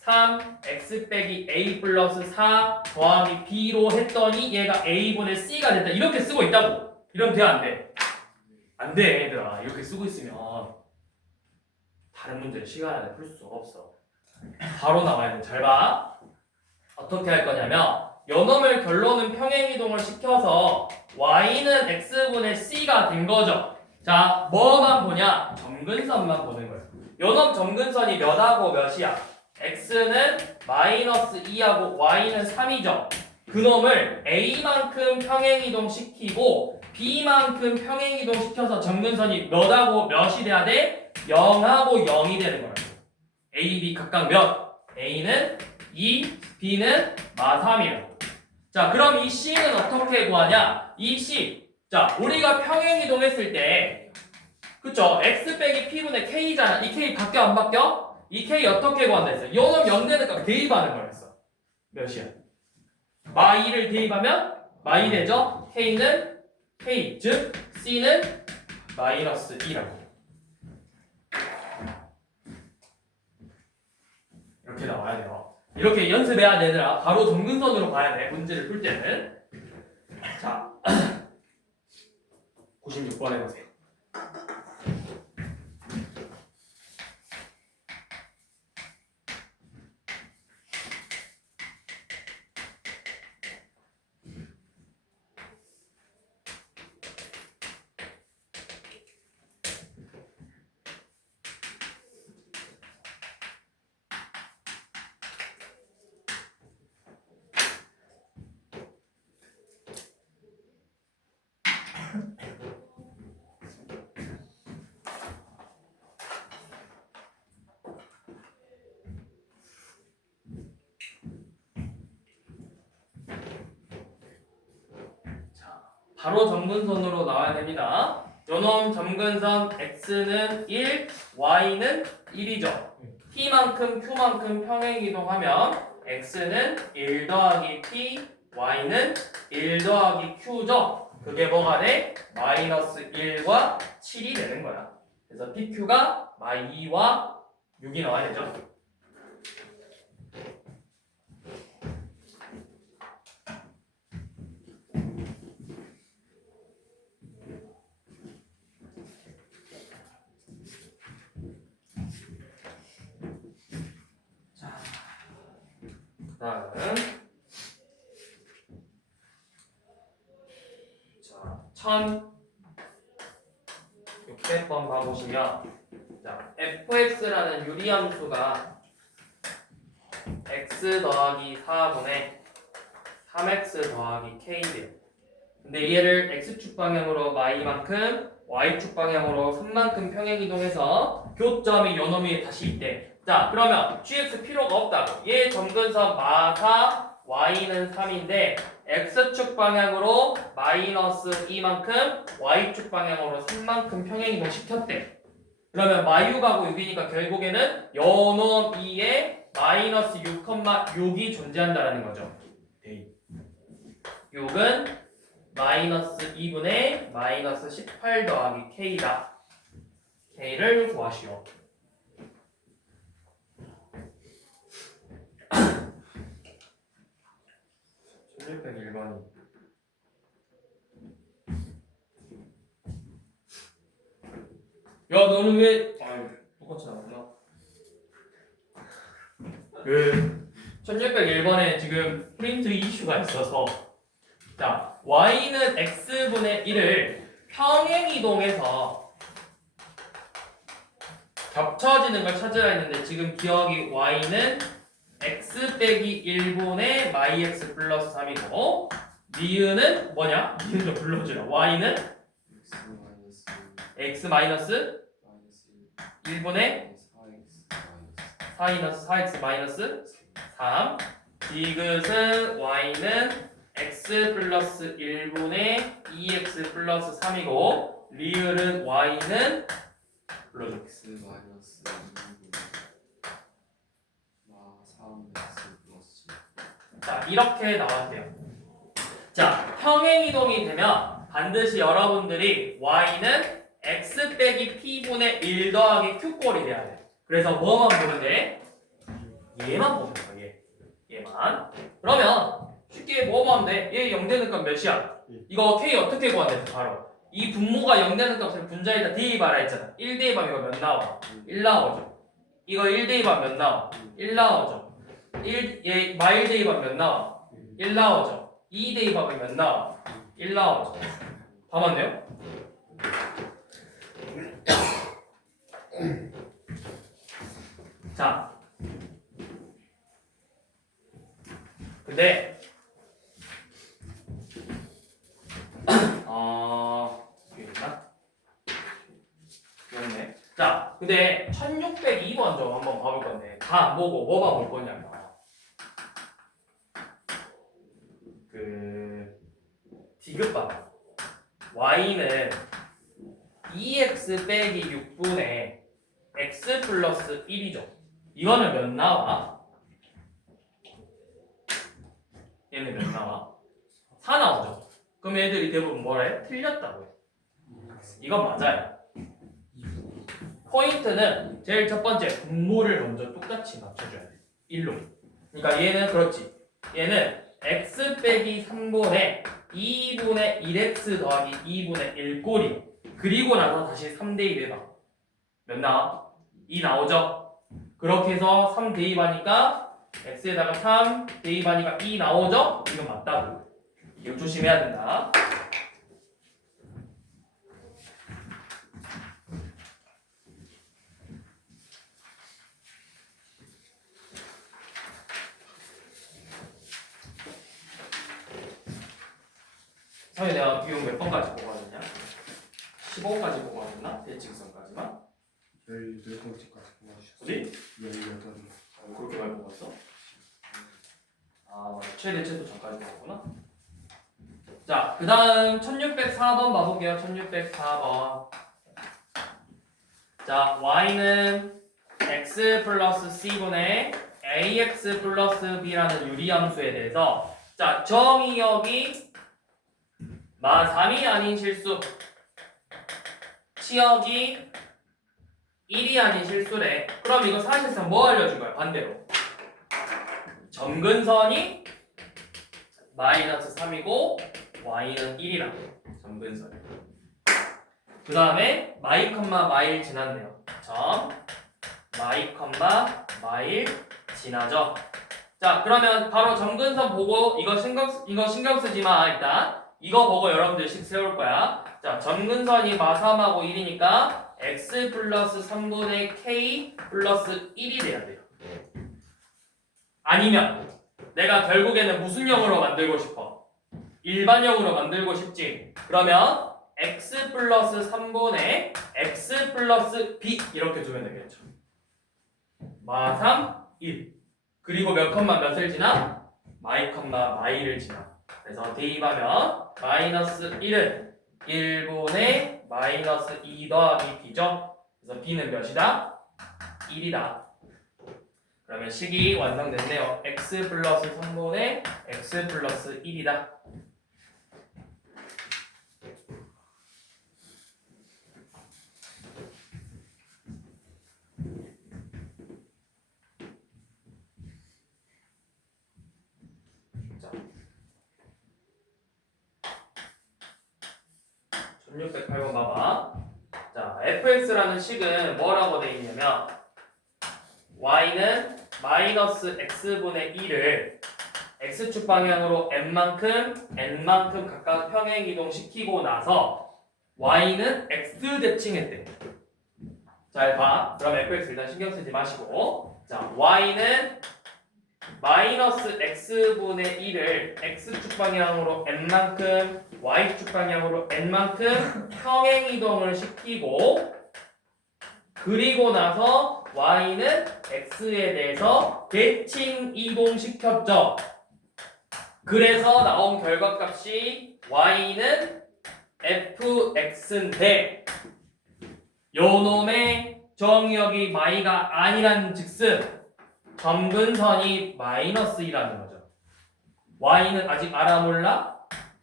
3x 빼기 a 플러스 4 더하기 b로 했더니 얘가 a분의 c가 됐다. 이렇게 쓰고 있다고. 이러면 돼, 안 돼? 안 돼, 얘들아. 이렇게 쓰고 있으면 다른 문제는 시간 안에 풀 수가 없어. 바로 나와야 돼. 잘 봐. 어떻게 할 거냐면 요놈을 결론은 평행이동을 시켜서 y는 x분의 c가 된 거죠. 자, 뭐만 보냐? 점근선만 보는 거예요. 요놈 점근선이 몇하고 몇이야? x는 마이너스 2하고 y는 3이죠. 그놈을 a만큼 평행이동 시키고 b만큼 평행이동 시켜서 점근선이 몇하고 몇이 돼야 돼? 0하고 0이 되는 거예요. a, b 각각 몇? a는 2, b는 마3이라고. 자, 그럼 이 c는 어떻게 구하냐? 이 c. 자, 우리가 평행 이동했을 때, 그쵸? x 빼기 p분의 k잖아. 이 k 바뀌어, 안 바뀌어? 이 k 어떻게 구한다 했어? 요놈 0되는 값 대입하는 거였어. 몇이야? 마2를 대입하면 마2 되죠? k는 k, 즉 c는 마이너스 2라고. 이렇게 나와야 돼요. 이렇게 연습해야 되더라. 바로 점근선으로 가야 돼. 문제를 풀 때는. 자, 96번 해보세요. 바로 점근선으로 나와야 됩니다. 요놈 점근선 x는 1, y는 1이죠. t만큼 q만큼 평행 이동하면 x는 1 더하기 t, y는 1 더하기 q죠. 그게 뭐가 돼? 마이너스 1과 7이 되는 거야. 그래서 pq가 마2와 6이 나와야 되죠. 1600번 봐보시면 자, fx라는 유리함수가 x 더하기 4분의 3x 더하기 k래요. 근데 얘를 x축 방향으로 y만큼 y축 방향으로 3만큼 평행이동해서 교점이 요 놈이 다시 있대. 자, 그러면 gx 필요가 없다고. 얘 점근선 마사 y는 3인데 x축 방향으로 마이너스 2만큼 y축 방향으로 3만큼 평행이동 시켰대. 그러면 마유가고 6이니까 결국에는 요 놈 2에 마이너스 6,6이 존재한다라는 거죠. 6은 마이너스 2분의 마이너스 18 더하기 k다. k를 구하시오. (1600) 1번이 야 너는 왜 아유 똑같이 나왔나? 1601번에 지금 프린트 이슈가 있어서 자 y는 x분의 1을 평행이동해서 겹쳐지는 걸 찾으라 했는데 지금 기억이 y는 x 빼기 1분의 yx 플러스 3이고 니은은 뭐냐? 니은 좀 불러주라. y는 x 마이너스 1분의 4x 마이너스 3 디귿은 y는 x 플러스 1분의 2x 플러스 3이고 리을은 y는 불러줘. x 마이너스 2분의 3x 플러스 자 이렇게 나왔대요. 자 평행이동이 되면 반드시 여러분들이 y는 x 빼기 p분의 1 더하기 q꼴이 돼야 돼. 그래서 뭐만 보면 돼? 얘만 보면 돼. 얘만. 그러면 쉽게 뭐만 하면 돼? 얘 0 되는 값 몇이야? 이거 k 어떻게 구하냐? 바로 이 분모가 0 되는 값을 분자에다 대입하라 했잖아. 1 대입하면 이거 몇 나와? 1 나오죠. 이거 1 대입하면 몇 나와? 1 나오죠. 얘 마일 대입하면 몇 나와? 1 나오죠. 2 대입하면 몇 나와? 1 나오죠. 다 맞네요? 자, 근데 이게 있나? 없네. 자, 근데 1602번 좀 한번 봐볼 건데 다 안 보고 뭐만 볼 거냐면 디귿바 y는 2x 빼기 6분의 x 플러스 1이죠. 이거는 몇 나와? 얘는 몇 나와? 4 나오죠. 그럼 얘들이 대부분 뭐라 해? 틀렸다고 해. 이건 맞아요. 포인트는 제일 첫 번째 분모를 먼저 똑같이 맞춰줘야 돼. 1로. 그러니까 얘는 그렇지. 얘는 x 빼기 3분의 2분의 1x 더하기 2분의 1꼴이 그리고 나서 다시 3대입 해봐. 몇 나와? 2 나오죠? 그렇게 해서 3 대입하니까 x에다가 3 대입하니까 2 나오죠? 이건 맞다고. 이거 조심해야 된다. 사실 내가 비용 몇 번까지 보고 왔냐? 15번까지 보고 왔나? 대칭선까지만? 14번째까지 뽑아주셨어요. 그지? 18번. 그렇게 많이 보고 왔어? 아 맞아. 최대체도 전까지 보았구나. 자, 그 다음 1604번 봐볼게요. 1604번. 자, y는 x 플러스 c분의 ax 플러스 b라는 유리함수에 대해서 자, 정의역이 마3이 아닌 실수 치역이 1이 아닌 실수래. 그럼 이거 사실상 뭐 알려준 거야? 반대로 점근선이 마이너스 3이고 y는 1이라고. 점근선이. 그 다음에 마이 컴마 마일 지났네요. 점 마이 컴마 마일 지나죠. 자, 그러면 바로 점근선 보고 이거 신경 쓰지 마. 일단 이거 보고 여러분들 식 세울 거야. 자, 점근선이 마삼하고 1이니까 x 플러스 3분의 k 플러스 1이 돼야 돼요. 아니면 내가 결국에는 무슨 형으로 만들고 싶어? 일반형으로 만들고 싶지. 그러면 x 플러스 3분의 x 플러스 b 이렇게 두면 되겠죠. 마삼 1. 그리고 몇 컴마 몇을 지나? 마이 컴마 마이를 지나. 그래서 대입하면 마이너스 1은 1분의 마이너스 2 더하기 b죠. 그래서 b는 몇이다? 1이다. 그러면 식이 완성됐네요. x 플러스 3분의 x 플러스 1이다. 자, 1608번 봐봐. 자, fx라는 식은 뭐라고 돼 있냐면 y는 마이너스 x분의 1을 x축 방향으로 n만큼 각각 평행 이동시키고 나서 y는 x 대칭했대. 잘 봐. 그럼 fx 일단 신경 쓰지 마시고, 자, y는 마이너스 x분의 1을 x축 방향으로 n만큼 y축 방향으로 n만큼 평행 이동을 시키고, 그리고 나서 y는 x에 대해서 대칭 이동시켰죠. 그래서 나온 결과값이 y는 fx인데 요놈의 정의역이 y가 아니란 즉슨 점근선이 마이너스 2라는 거죠. y는 아직 알아 몰라?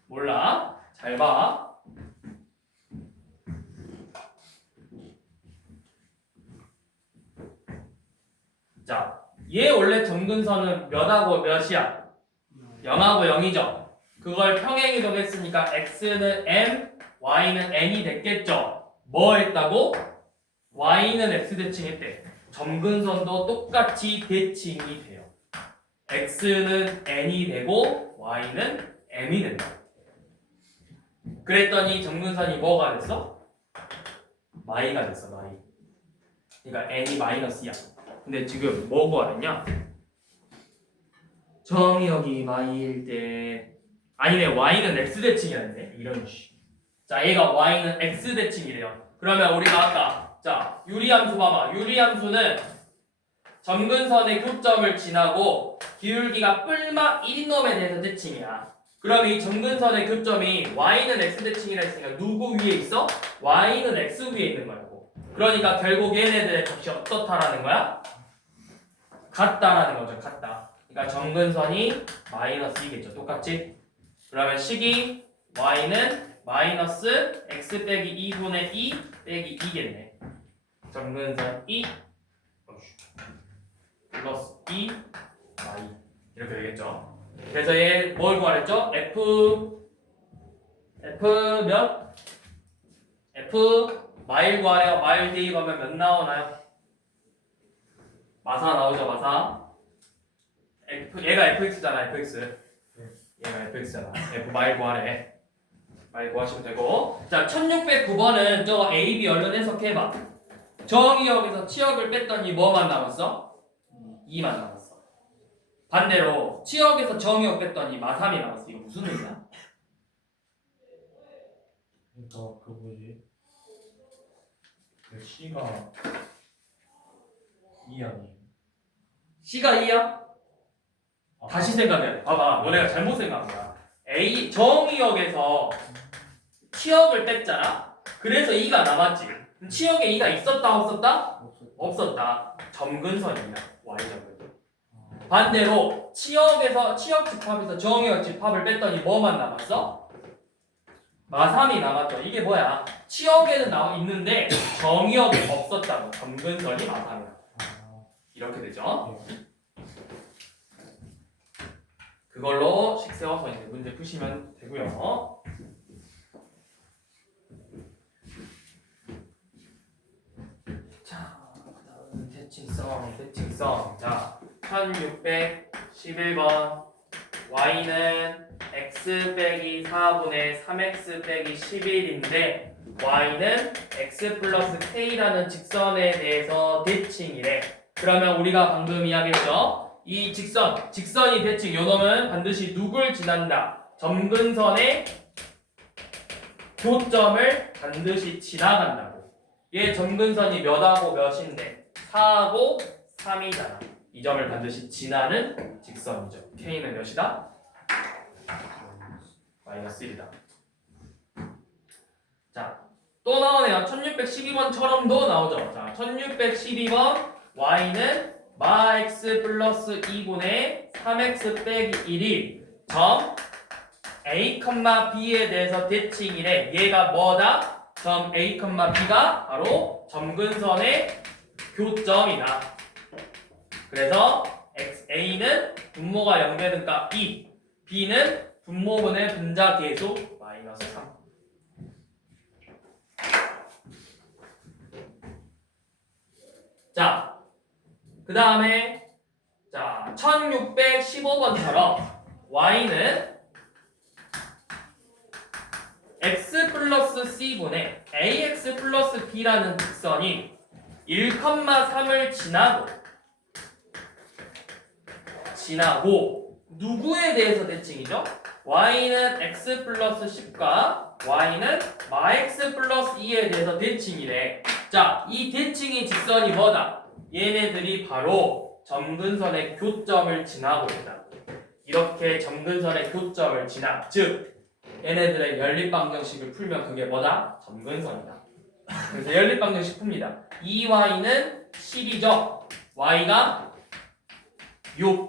몰라. 잘 봐. 자, 얘 원래 점근선은 몇하고 몇이야? 0하고 0이죠. 그걸 평행 이동했으니까 x는 m, y는 n이 됐겠죠. 뭐 했다고? y는 x 대칭했대. 점근선도 똑같이 대칭이 돼요. x는 n이 되고 y는 m이 된다. 그랬더니 점근선이 뭐가 됐어? 마이가 됐어. 마이. 그러니까 n이 마이너스야. 근데 지금 뭐 구하랬냐? 정의역이 y일 때 아니네, y는 x 대칭이라는데 이런 씨. 자, 얘가 y는 x 대칭이래요. 그러면 우리가 아까 자 유리함수 봐봐. 유리함수는 점근선의 교점을 지나고 기울기가 뿔마 1인 놈에 대해서 대칭이야. 그럼 이 점근선의 교점이 y는 x 대칭이라 했으니까 누구 위에 있어? y는 x 위에 있는 거라고. 그러니까 결국 얘네들의 값이 어떻다라는 거야? 같다라는 거죠. 같다. 그러니까 점근선이 마이너스 2겠죠. 똑같지? 그러면 식이 y는 마이너스 x 빼기 2분의 2 빼기 2겠네. 점근선 2 플러스 2 y 이렇게 되겠죠. 그래서 얘 뭘 구하랬죠? f 몇? f 마일 구하래요. 마일 대입하면 몇 나오나요? 마사 나오죠. 마사. 얘가 fx잖아. fx. 얘가 fx잖아. f 마일 구하래. 마일 구하시면 되고. 자, 1609번은 저거 a, b 얼른 해석해봐. 정의역에서 치역을 뺐더니 뭐만 남았어? 2만 남았어. 반대로 치역에서 정의역 뺐더니 마3이 남았어. 이거 무슨 의미야? 그러니까 그 뭐지? 그 C가 2 아니에요? C가 2야? 다시 생각해야 돼. 봐봐, 너네가 잘못 생각한 거야. A 정의역에서 치역을 뺐잖아. 그래서 2가 남았지. 치역에 2가 있었다 없었다? 없었다. 점근선이야. Y 점근선. 반대로 치역에서 치역 집합에서 정의역 집합을 뺐더니 뭐만 남았어? 마3이 남았죠. 이게 뭐야? 치역에는 나와 있는데 정의역이 없었다고. 점근선이 마3이야. 이렇게 되죠. 그걸로 식 세워서 이제 문제 푸시면 되고요. 자, 그다음 대칭성. 자, 1611번 y는 x x 빼기 4분의 3x 빼기 11인데 y는 x 플러스 k라는 직선에 대해서 대칭이래. 그러면 우리가 방금 이야기했죠? 이 직선이 대칭 요놈은 반드시 누굴 지난다? 점근선의 교점을 반드시 지나간다고. 얘 점근선이 몇하고 몇인데 4하고 3이잖아. 이 점을 반드시 지나는 직선이죠. k는 몇이다? 마이너스 1이다. 자, 또 나오네요. 1612번처럼도 나오죠. 자, 1612번 y는 마 x 플러스 2분의 3x 빼기 1이 점 a, b에 대해서 대칭이래. 얘가 뭐다? 점 a, b가 바로 점근선의 교점이다. 그래서 a는 분모가 0되는 값 2, b는 분모분의 분자 계수 마이너스 3. 자, 그 다음에 자 1615번처럼 y는 x 플러스 c분의 ax 플러스 b라는 직선이 1,3을 지나고 누구에 대해서 대칭이죠? y는 x 플러스 10과 y는 마 x 플러스 2에 대해서 대칭이래. 자, 이 대칭의 직선이 뭐다? 얘네들이 바로 점근선의 교점을 지나고 있다. 이렇게 점근선의 교점을 지나, 즉 얘네들의 연립방정식을 풀면 그게 뭐다? 점근선이다. 그래서 연립방정식 풉니다. 2y는 10이죠. y가 6,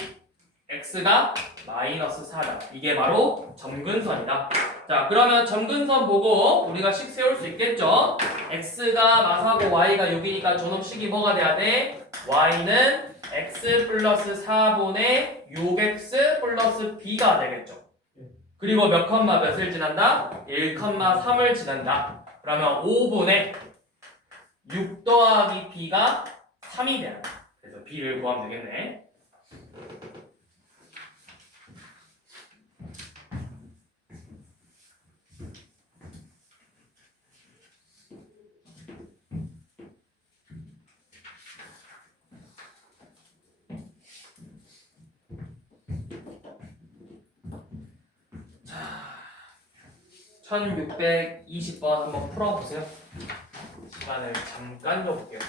x가 마이너스 4다. 이게 바로 점근선이다. 자, 그러면 점근선 보고 우리가 식 세울 수 있겠죠? x가 마사고 y가 6이니까 저놈 식이 뭐가 돼야 돼? y는 x 플러스 4분의 6x 플러스 b가 되겠죠. 그리고 몇 컴마 몇을 지난다? 1,3을 지난다. 그러면 5분의 6 더하기 b가 3이 돼야 돼. 그래서 b를 구하면 되겠네. 자, 1620번 한번 풀어보세요. 시간을 잠깐 줘볼게요.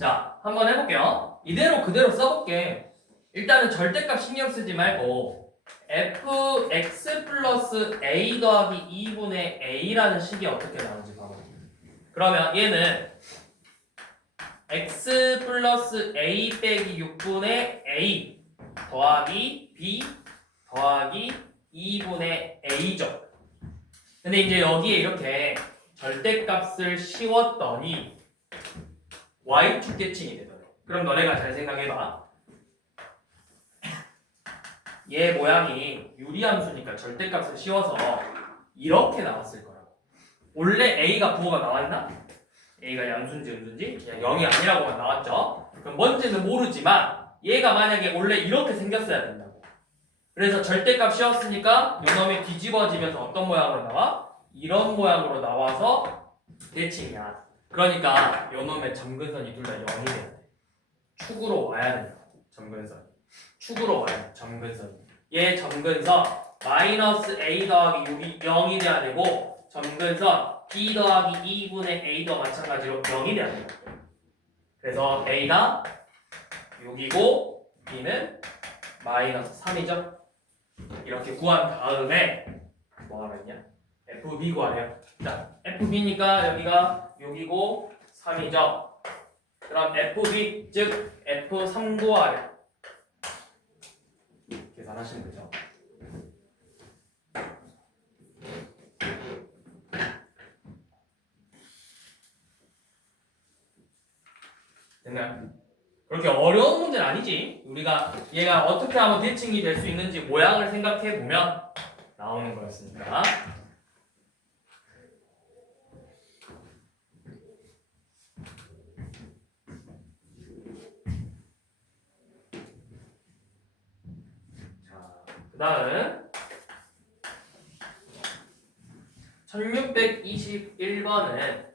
자, 한번 해볼게요. 이대로 그대로 써볼게. 일단은 절대값 신경 쓰지 말고 fx 플러스 a 더하기 2분의 a라는 식이 어떻게 나오는지 봐봐. 그러면 얘는 x 플러스 a 빼기 6분의 a 더하기 b 더하기 2분의 a죠. 근데 이제 여기에 이렇게 절대값을 씌웠더니 y축 대칭이 되더래. 그럼 너네가 잘 생각해봐. 얘 모양이 유리함수니까 절대값을 씌워서 이렇게 나왔을 거라고. 원래 a가 부호가 나왔나? a가 양수인지 음수인지 그냥 0이 아니라고만 나왔죠. 그럼 뭔지는 모르지만 얘가 만약에 원래 이렇게 생겼어야 된다고. 그래서 절대값 씌웠으니까 요놈이 뒤집어지면서 어떤 모양으로 나와? 이런 모양으로 나와서 대칭이야. 그러니까 요놈의 점근선이 둘 다 0이 돼야 돼. 축으로 와야 된다. 점근선이. 축으로 와야 돼. 점근선이. 얘 점근선 마이너스 a 더하기 6이 0이 돼야 되고 점근선 b 더하기 2분의 a도 마찬가지로 0이 돼야 된다. 그래서 a가 6이고 b는 마이너스 3이죠. 이렇게 구한 다음에 뭐 하면 있냐? FB 구하래요. 자, FB니까 여기가 6이고 3이죠. 그럼 FB 즉 F3 구하래. 계산하시면 되죠. 됐나요? 그렇게 어려운 문제는 아니지. 우리가 얘가 어떻게 하면 대칭이 될 수 있는지 모양을 생각해 보면 나오는 거였으니까. 자, 그다음은 1621번은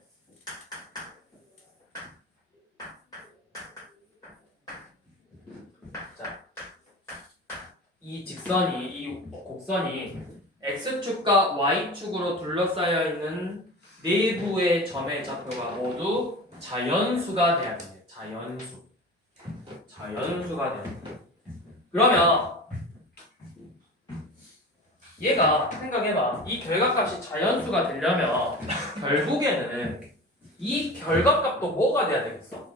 이 직선이, 이 곡선이 x축과 y축으로 둘러싸여 있는 내부의 점의 좌표가 모두 자연수가 돼야 돼요. 자연수가 돼야 돼요. 그러면 얘가 생각해봐. 이 결과값이 자연수가 되려면 결국에는 이 결과값도 뭐가 돼야 되겠어?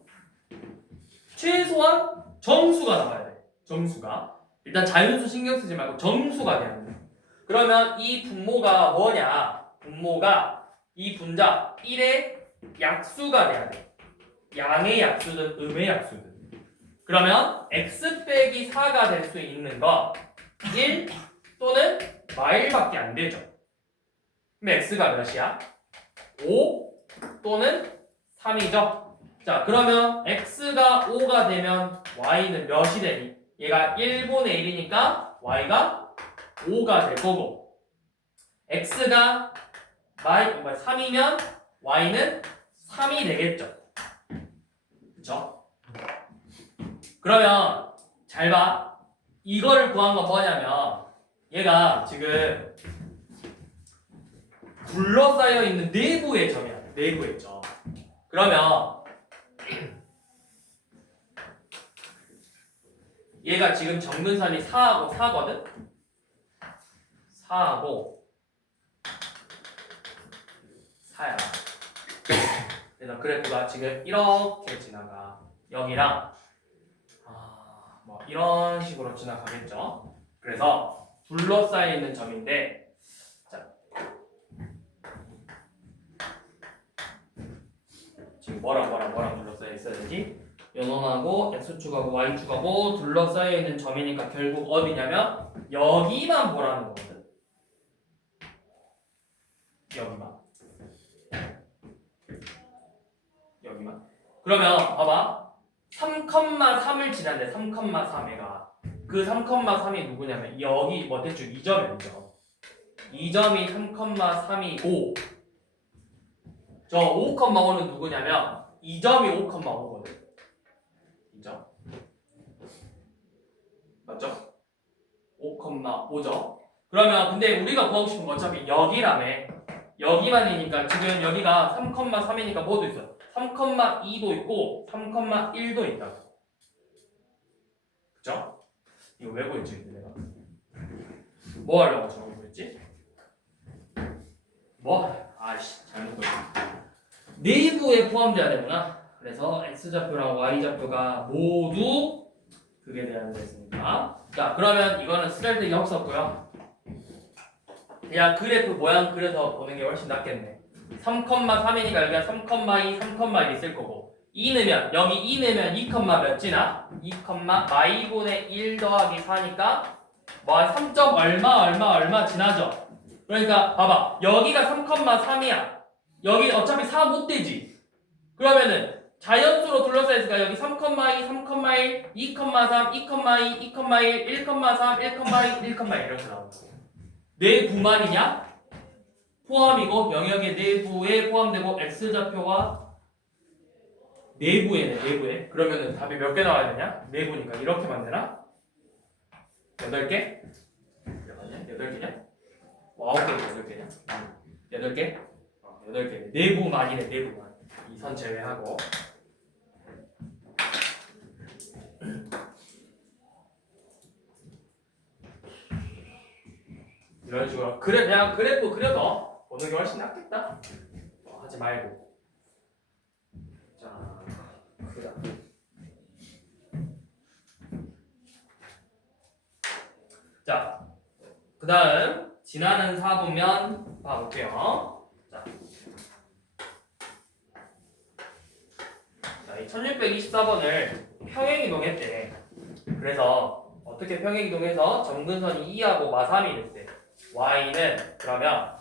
최소한 정수가 나와야 돼. 정수가. 일단 자연수 신경 쓰지 말고 정수가 돼야 돼. 그러면 이 분모가 뭐냐? 분모가 이 분자 1의 약수가 돼야 돼. 양의 약수든 음의 약수든. 그러면 x 빼기 4가 될 수 있는 거 1 또는 마일밖에 안 되죠. 그럼 x가 몇이야? 5 또는 3이죠. 자, 그러면 x가 5가 되면 y는 몇이 되니? 얘가 1분의 1이니까 y가 5가 될 거고, x가 3이면 y는 3이 되겠죠. 그쵸? 그러면 잘 봐. 이거를 구한 건 뭐냐면 얘가 지금 둘러싸여 있는 내부의 점이야. 내부의 점. 그러면 얘가 지금 정근선이 4하고 4거든? 4하고 4야. 그래서 그래프가 지금 이렇게 지나가. 여기랑 뭐 이런 식으로 지나가겠죠. 그래서 둘러싸여 있는 점인데, 자, 지금 뭐랑 둘러싸여 있어야 되지? 연원하고 x축하고 y축하고 둘러싸여 있는 점이니까 결국 어디냐면 여기만 보라는 거거든. 여기만. 그러면 봐봐. 3,3을 지난데 3,3애가 그 3,3이 누구냐면 여기 뭐 대충 2점이죠. 2점이 3,3이고 저 5,5는 누구냐면 2점이 5,5거든. 2점. 맞죠? 5,5죠. 그러면 근데 우리가 구하고 싶은 건 어차피 여기라며. 여기만이니까 지금 여기가 3,3이니까 뭐도 있어? 3,2도 있고 3,1도 있다. 그쵸? 이거 왜 보였지? 내가 뭐 하려고 저거 보였지? 뭐? 아이씨 잘못 보였지. 내부에 포함돼야 되구나. 그래서 x좌표랑 y좌표가 모두 그게 돼야 되겠습니다. 자, 그러면 이거는 쓰잘데기 없었고요. 그냥 그래프 모양 그려서 보는 게 훨씬 낫겠네. 3,3이니까 여기가 3,2, 3,1 있을 거고 2 넣으면 여기 2 넣으면 2, 몇 지나? 2, 마이분의 1 더하기 4니까 뭐 3. 얼마 지나죠? 그러니까 봐봐. 여기가 3,3이야. 여기 어차피 4 못 되지. 그러면은 자연수로 둘러싸였으니까 여기 3,2, 3,1, 2,3, 2,2, 2,1, 1,3, 1,2, 1,1 이렇게 나온다. 내부만이냐? 포함이고 영역의 내부에 포함되고 x좌표가 내부에. 그러면은 답이 몇 개 나와야 되냐? 내부니까 이렇게만 되나? 8개? 8개냐? 뭐 9개냐? 8개냐? 8개? 8개. 내부만이네. 내부만. 이 선 제외하고. 이런 식으로 그냥 그래프 그려서 오는 게 훨씬 낫겠다. 하지 말고. 자, 그다음. 자, 그다음 지나는 사분면 봐볼게요. 자, 이 1624번을 평행이동했대. 그래서 어떻게 평행이동해서 점근선이 2하고 마3이 됐대. y는 그러면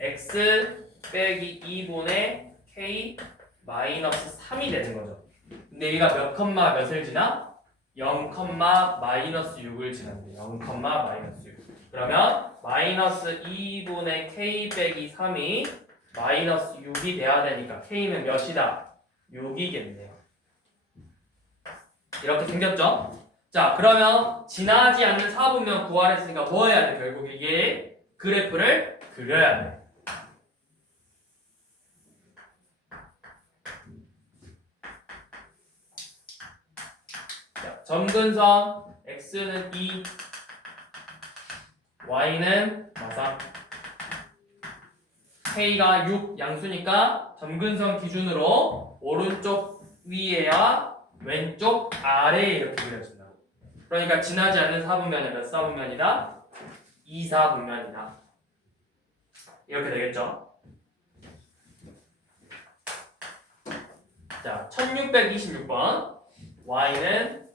x 빼기 2분의 k 마이너스 3이 되는 거죠. 근데 얘가 몇 컴마 몇을 지나? 0, 마이너스 6을 지난대. 0, 마이너스 6. 그러면 마이너스 2분의 k 빼기 3이 마이너스 6이 돼야 되니까 k는 몇이다? 6이겠네요. 이렇게 생겼죠? 자, 그러면 지나지 않는 사분면 구하랬으니까 뭐 해야 돼? 결국 이게 그래프를 그려야 돼. 자, 점근선 x는 2, y는 3, k가 6 양수니까 점근선 기준으로 오른쪽 위에와 왼쪽 아래에 이렇게 그려진다. 그러니까 지나지 않는 사분면은 몇 사분면이다? 2사분면이다. 이렇게 되겠죠? 자, 1626번 y는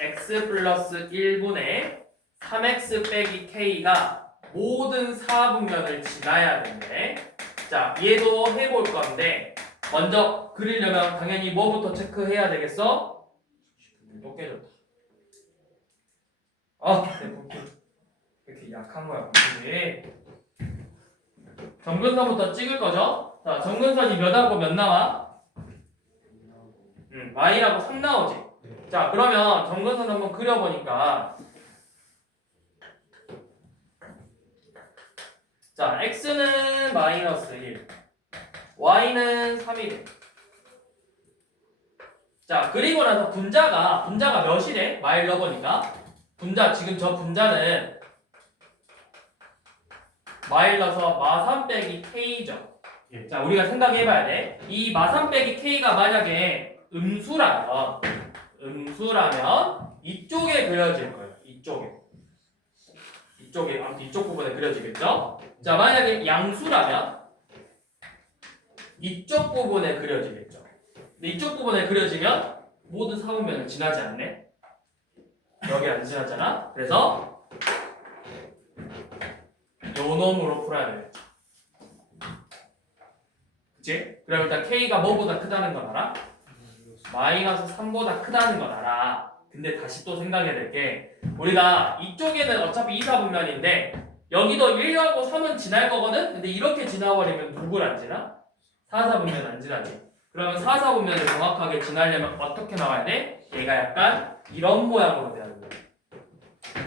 x 플러스 1분의 3x 빼기 k가 모든 사분면을 지나야 되는데, 자, 얘도 해볼 건데 먼저 그리려면 당연히 뭐부터 체크해야 되겠어? 또 깨졌다. 내 부피 왜 이렇게 약한 거야, 부피. 점근선부터 찍을 거죠? 자, 점근선이 몇하고 몇 나와? y라고 3 나오지? 자, 그러면 점근선 한번 그려보니까, 자, x는 마이너스 1, y는 3이 돼. 자, 그리고 나서 분자가 몇이래? 마일 넣어보니까 지금 저 분자는 마일 넣어서 마3 빼기 k죠. 자, 우리가 생각해봐야 돼. 이 마3 빼기 k가 만약에 음수라면 이쪽에 그려질 거예요. 이쪽 부분에 그려지겠죠? 자, 만약에 양수라면 이쪽 부분에 그려지겠죠. 근데 이쪽 부분에 그려지면 모든 사분면을 지나지 않네. 여기 안 지나잖아. 그래서 요 놈으로 풀어야 되겠죠. 그치? 그럼 일단 k가 뭐보다 크다는 건 알아? 마이너스 3보다 크다는 건 알아. 근데 다시 또 생각해야 될 게, 우리가 이쪽에는 어차피 2사분면인데 여기도 1하고 3은 지날 거거든? 근데 이렇게 지나버리면 누굴 안 지나? 4사분면 안 지나지. 그러면 4사분면을 정확하게 지나려면 어떻게 나와야 돼? 얘가 약간 이런 모양으로 돼야 된다.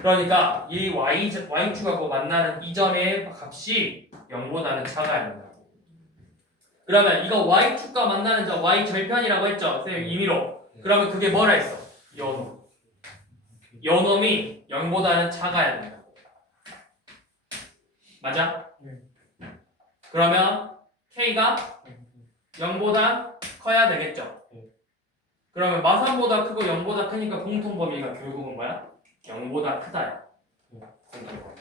그러니까 이 y축하고 만나는 이 점의 값이 0보다는 작아야 된다. 그러면 이거 y축과 만나는 점 y절편이라고 했죠? 선생님 임의로. 그러면 그게 뭐라 했어? 요 놈이 0보다는 작아야 된다. 맞아? 그러면 k가 0보다 커야 되겠죠? 그러면 마3보다 크고 0보다 크니까 공통 범위가 결국은 뭐야? 0보다 크다야. 공통 범위.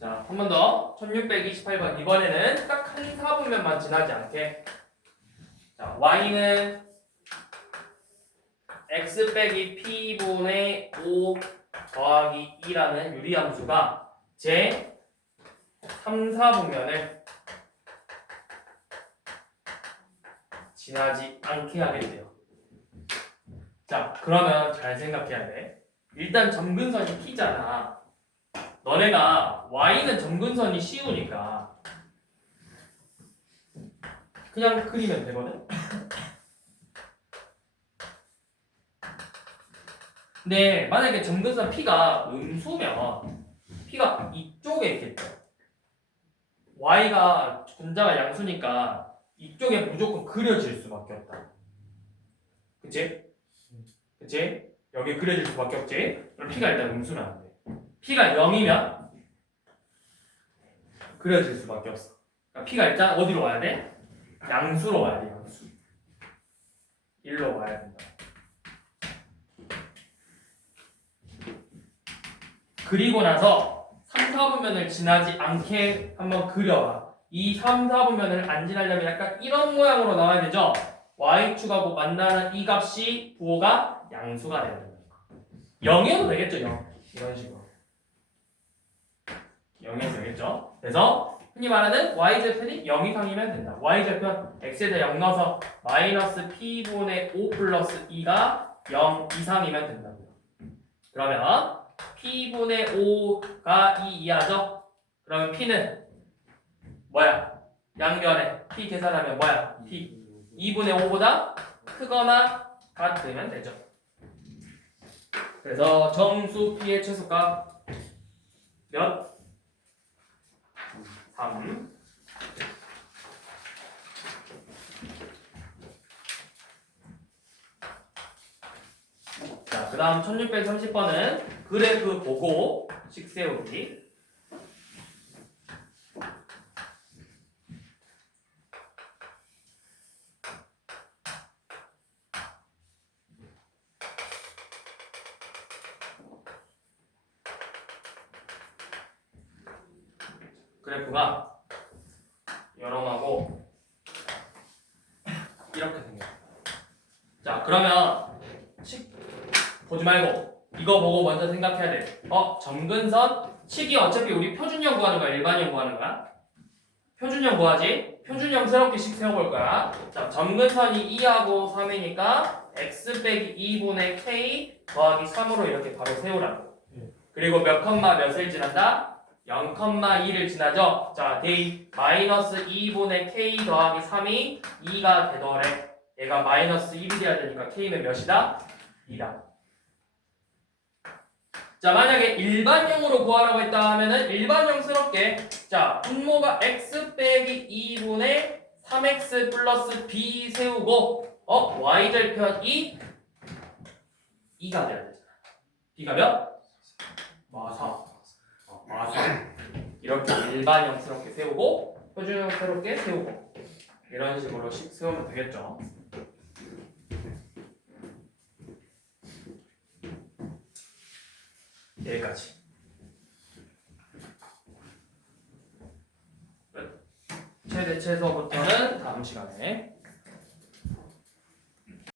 자, 한 번 더. 1628번. 이번에는 딱 한 사분면만 지나지 않게. 자, y는 x 빼기 p분의 5 더하기 2라는 유리함수가 제 3, 4분면을 지나지 않게 하겠대요. 자, 그러면 잘 생각해야 돼. 일단 점근선이 p잖아. 너네가 y는 점근선이 쉬우니까 그냥 그리면 되거든? 근데 만약에 점근선 p가 음수면 p가 이쪽에 있겠죠. y가 분자가 양수니까 이쪽에 무조건 그려질 수밖에 없다. 그치? 그치? 여기 그려질 수밖에 없지? 그럼 p가 일단 음수는 안 돼. p가 0이면 그려질 수밖에 없어. 그러니까 p가 일단 어디로 와야 돼? 양수로 와야 돼. 양수. 1로 와야 된다. 그리고 나서 3, 4분면을 지나지 않게 한번 그려봐. 이 3, 4분면을 안 지나려면 약간 이런 모양으로 나와야 되죠? y축하고 만나는 이 값이 부호가 양수가 돼야 된다. 0이어도 되겠죠? 0. 이런 식으로. 0이어도 되겠죠? 그래서 흔히 말하는 y절편이 0 이상이면 된다. y절편 x에다 0 넣어서 마이너스 p분의 5 플러스 2가 0 이상이면 된다고요. 그러면 p분의 5가 2 이하죠? 그러면 p는 뭐야? 양변에 p 계산하면 뭐야? p 2분의 5보다 크거나 같으면 되죠. 그래서 정수 p의 최소값 몇? 3. 자, 그 다음 1630번은 그래프 보고 식 세우기. 그래프가 여러하고 이렇게 생겼다. 자, 그러면 보지 말고 이거 보고 먼저 생각해야 돼. 점근선 식이 어차피 우리 표준형 구하는 거야, 일반형 구하는 거야? 표준형 구하지? 표준형스럽게 식 세워볼 거야. 자, 점근선이 2하고 3이니까 x 빼기 2분의 k 더하기 3으로 이렇게 바로 세우라고. 그리고 몇 컴마 몇을 지난다? 0,2를 지나죠? 자, 데이 마이너스 2분의 k 더하기 3이 2가 되더래. 얘가 마이너스 1이 돼야 되니까 k는 몇이다? 2다. 자, 만약에 일반형으로 구하라고 했다 하면은 일반형스럽게 자, 분모가 x 빼기 2분의 3x 플러스 b 세우고 y절편이 2가 돼야 되잖아. b가 몇? 마사. 마사. 이렇게 일반형스럽게 세우고 표준형스럽게 세우고 이런 식으로 세우면 되겠죠. 여기까지. 끝. 최대 최소부터는 다음 시간에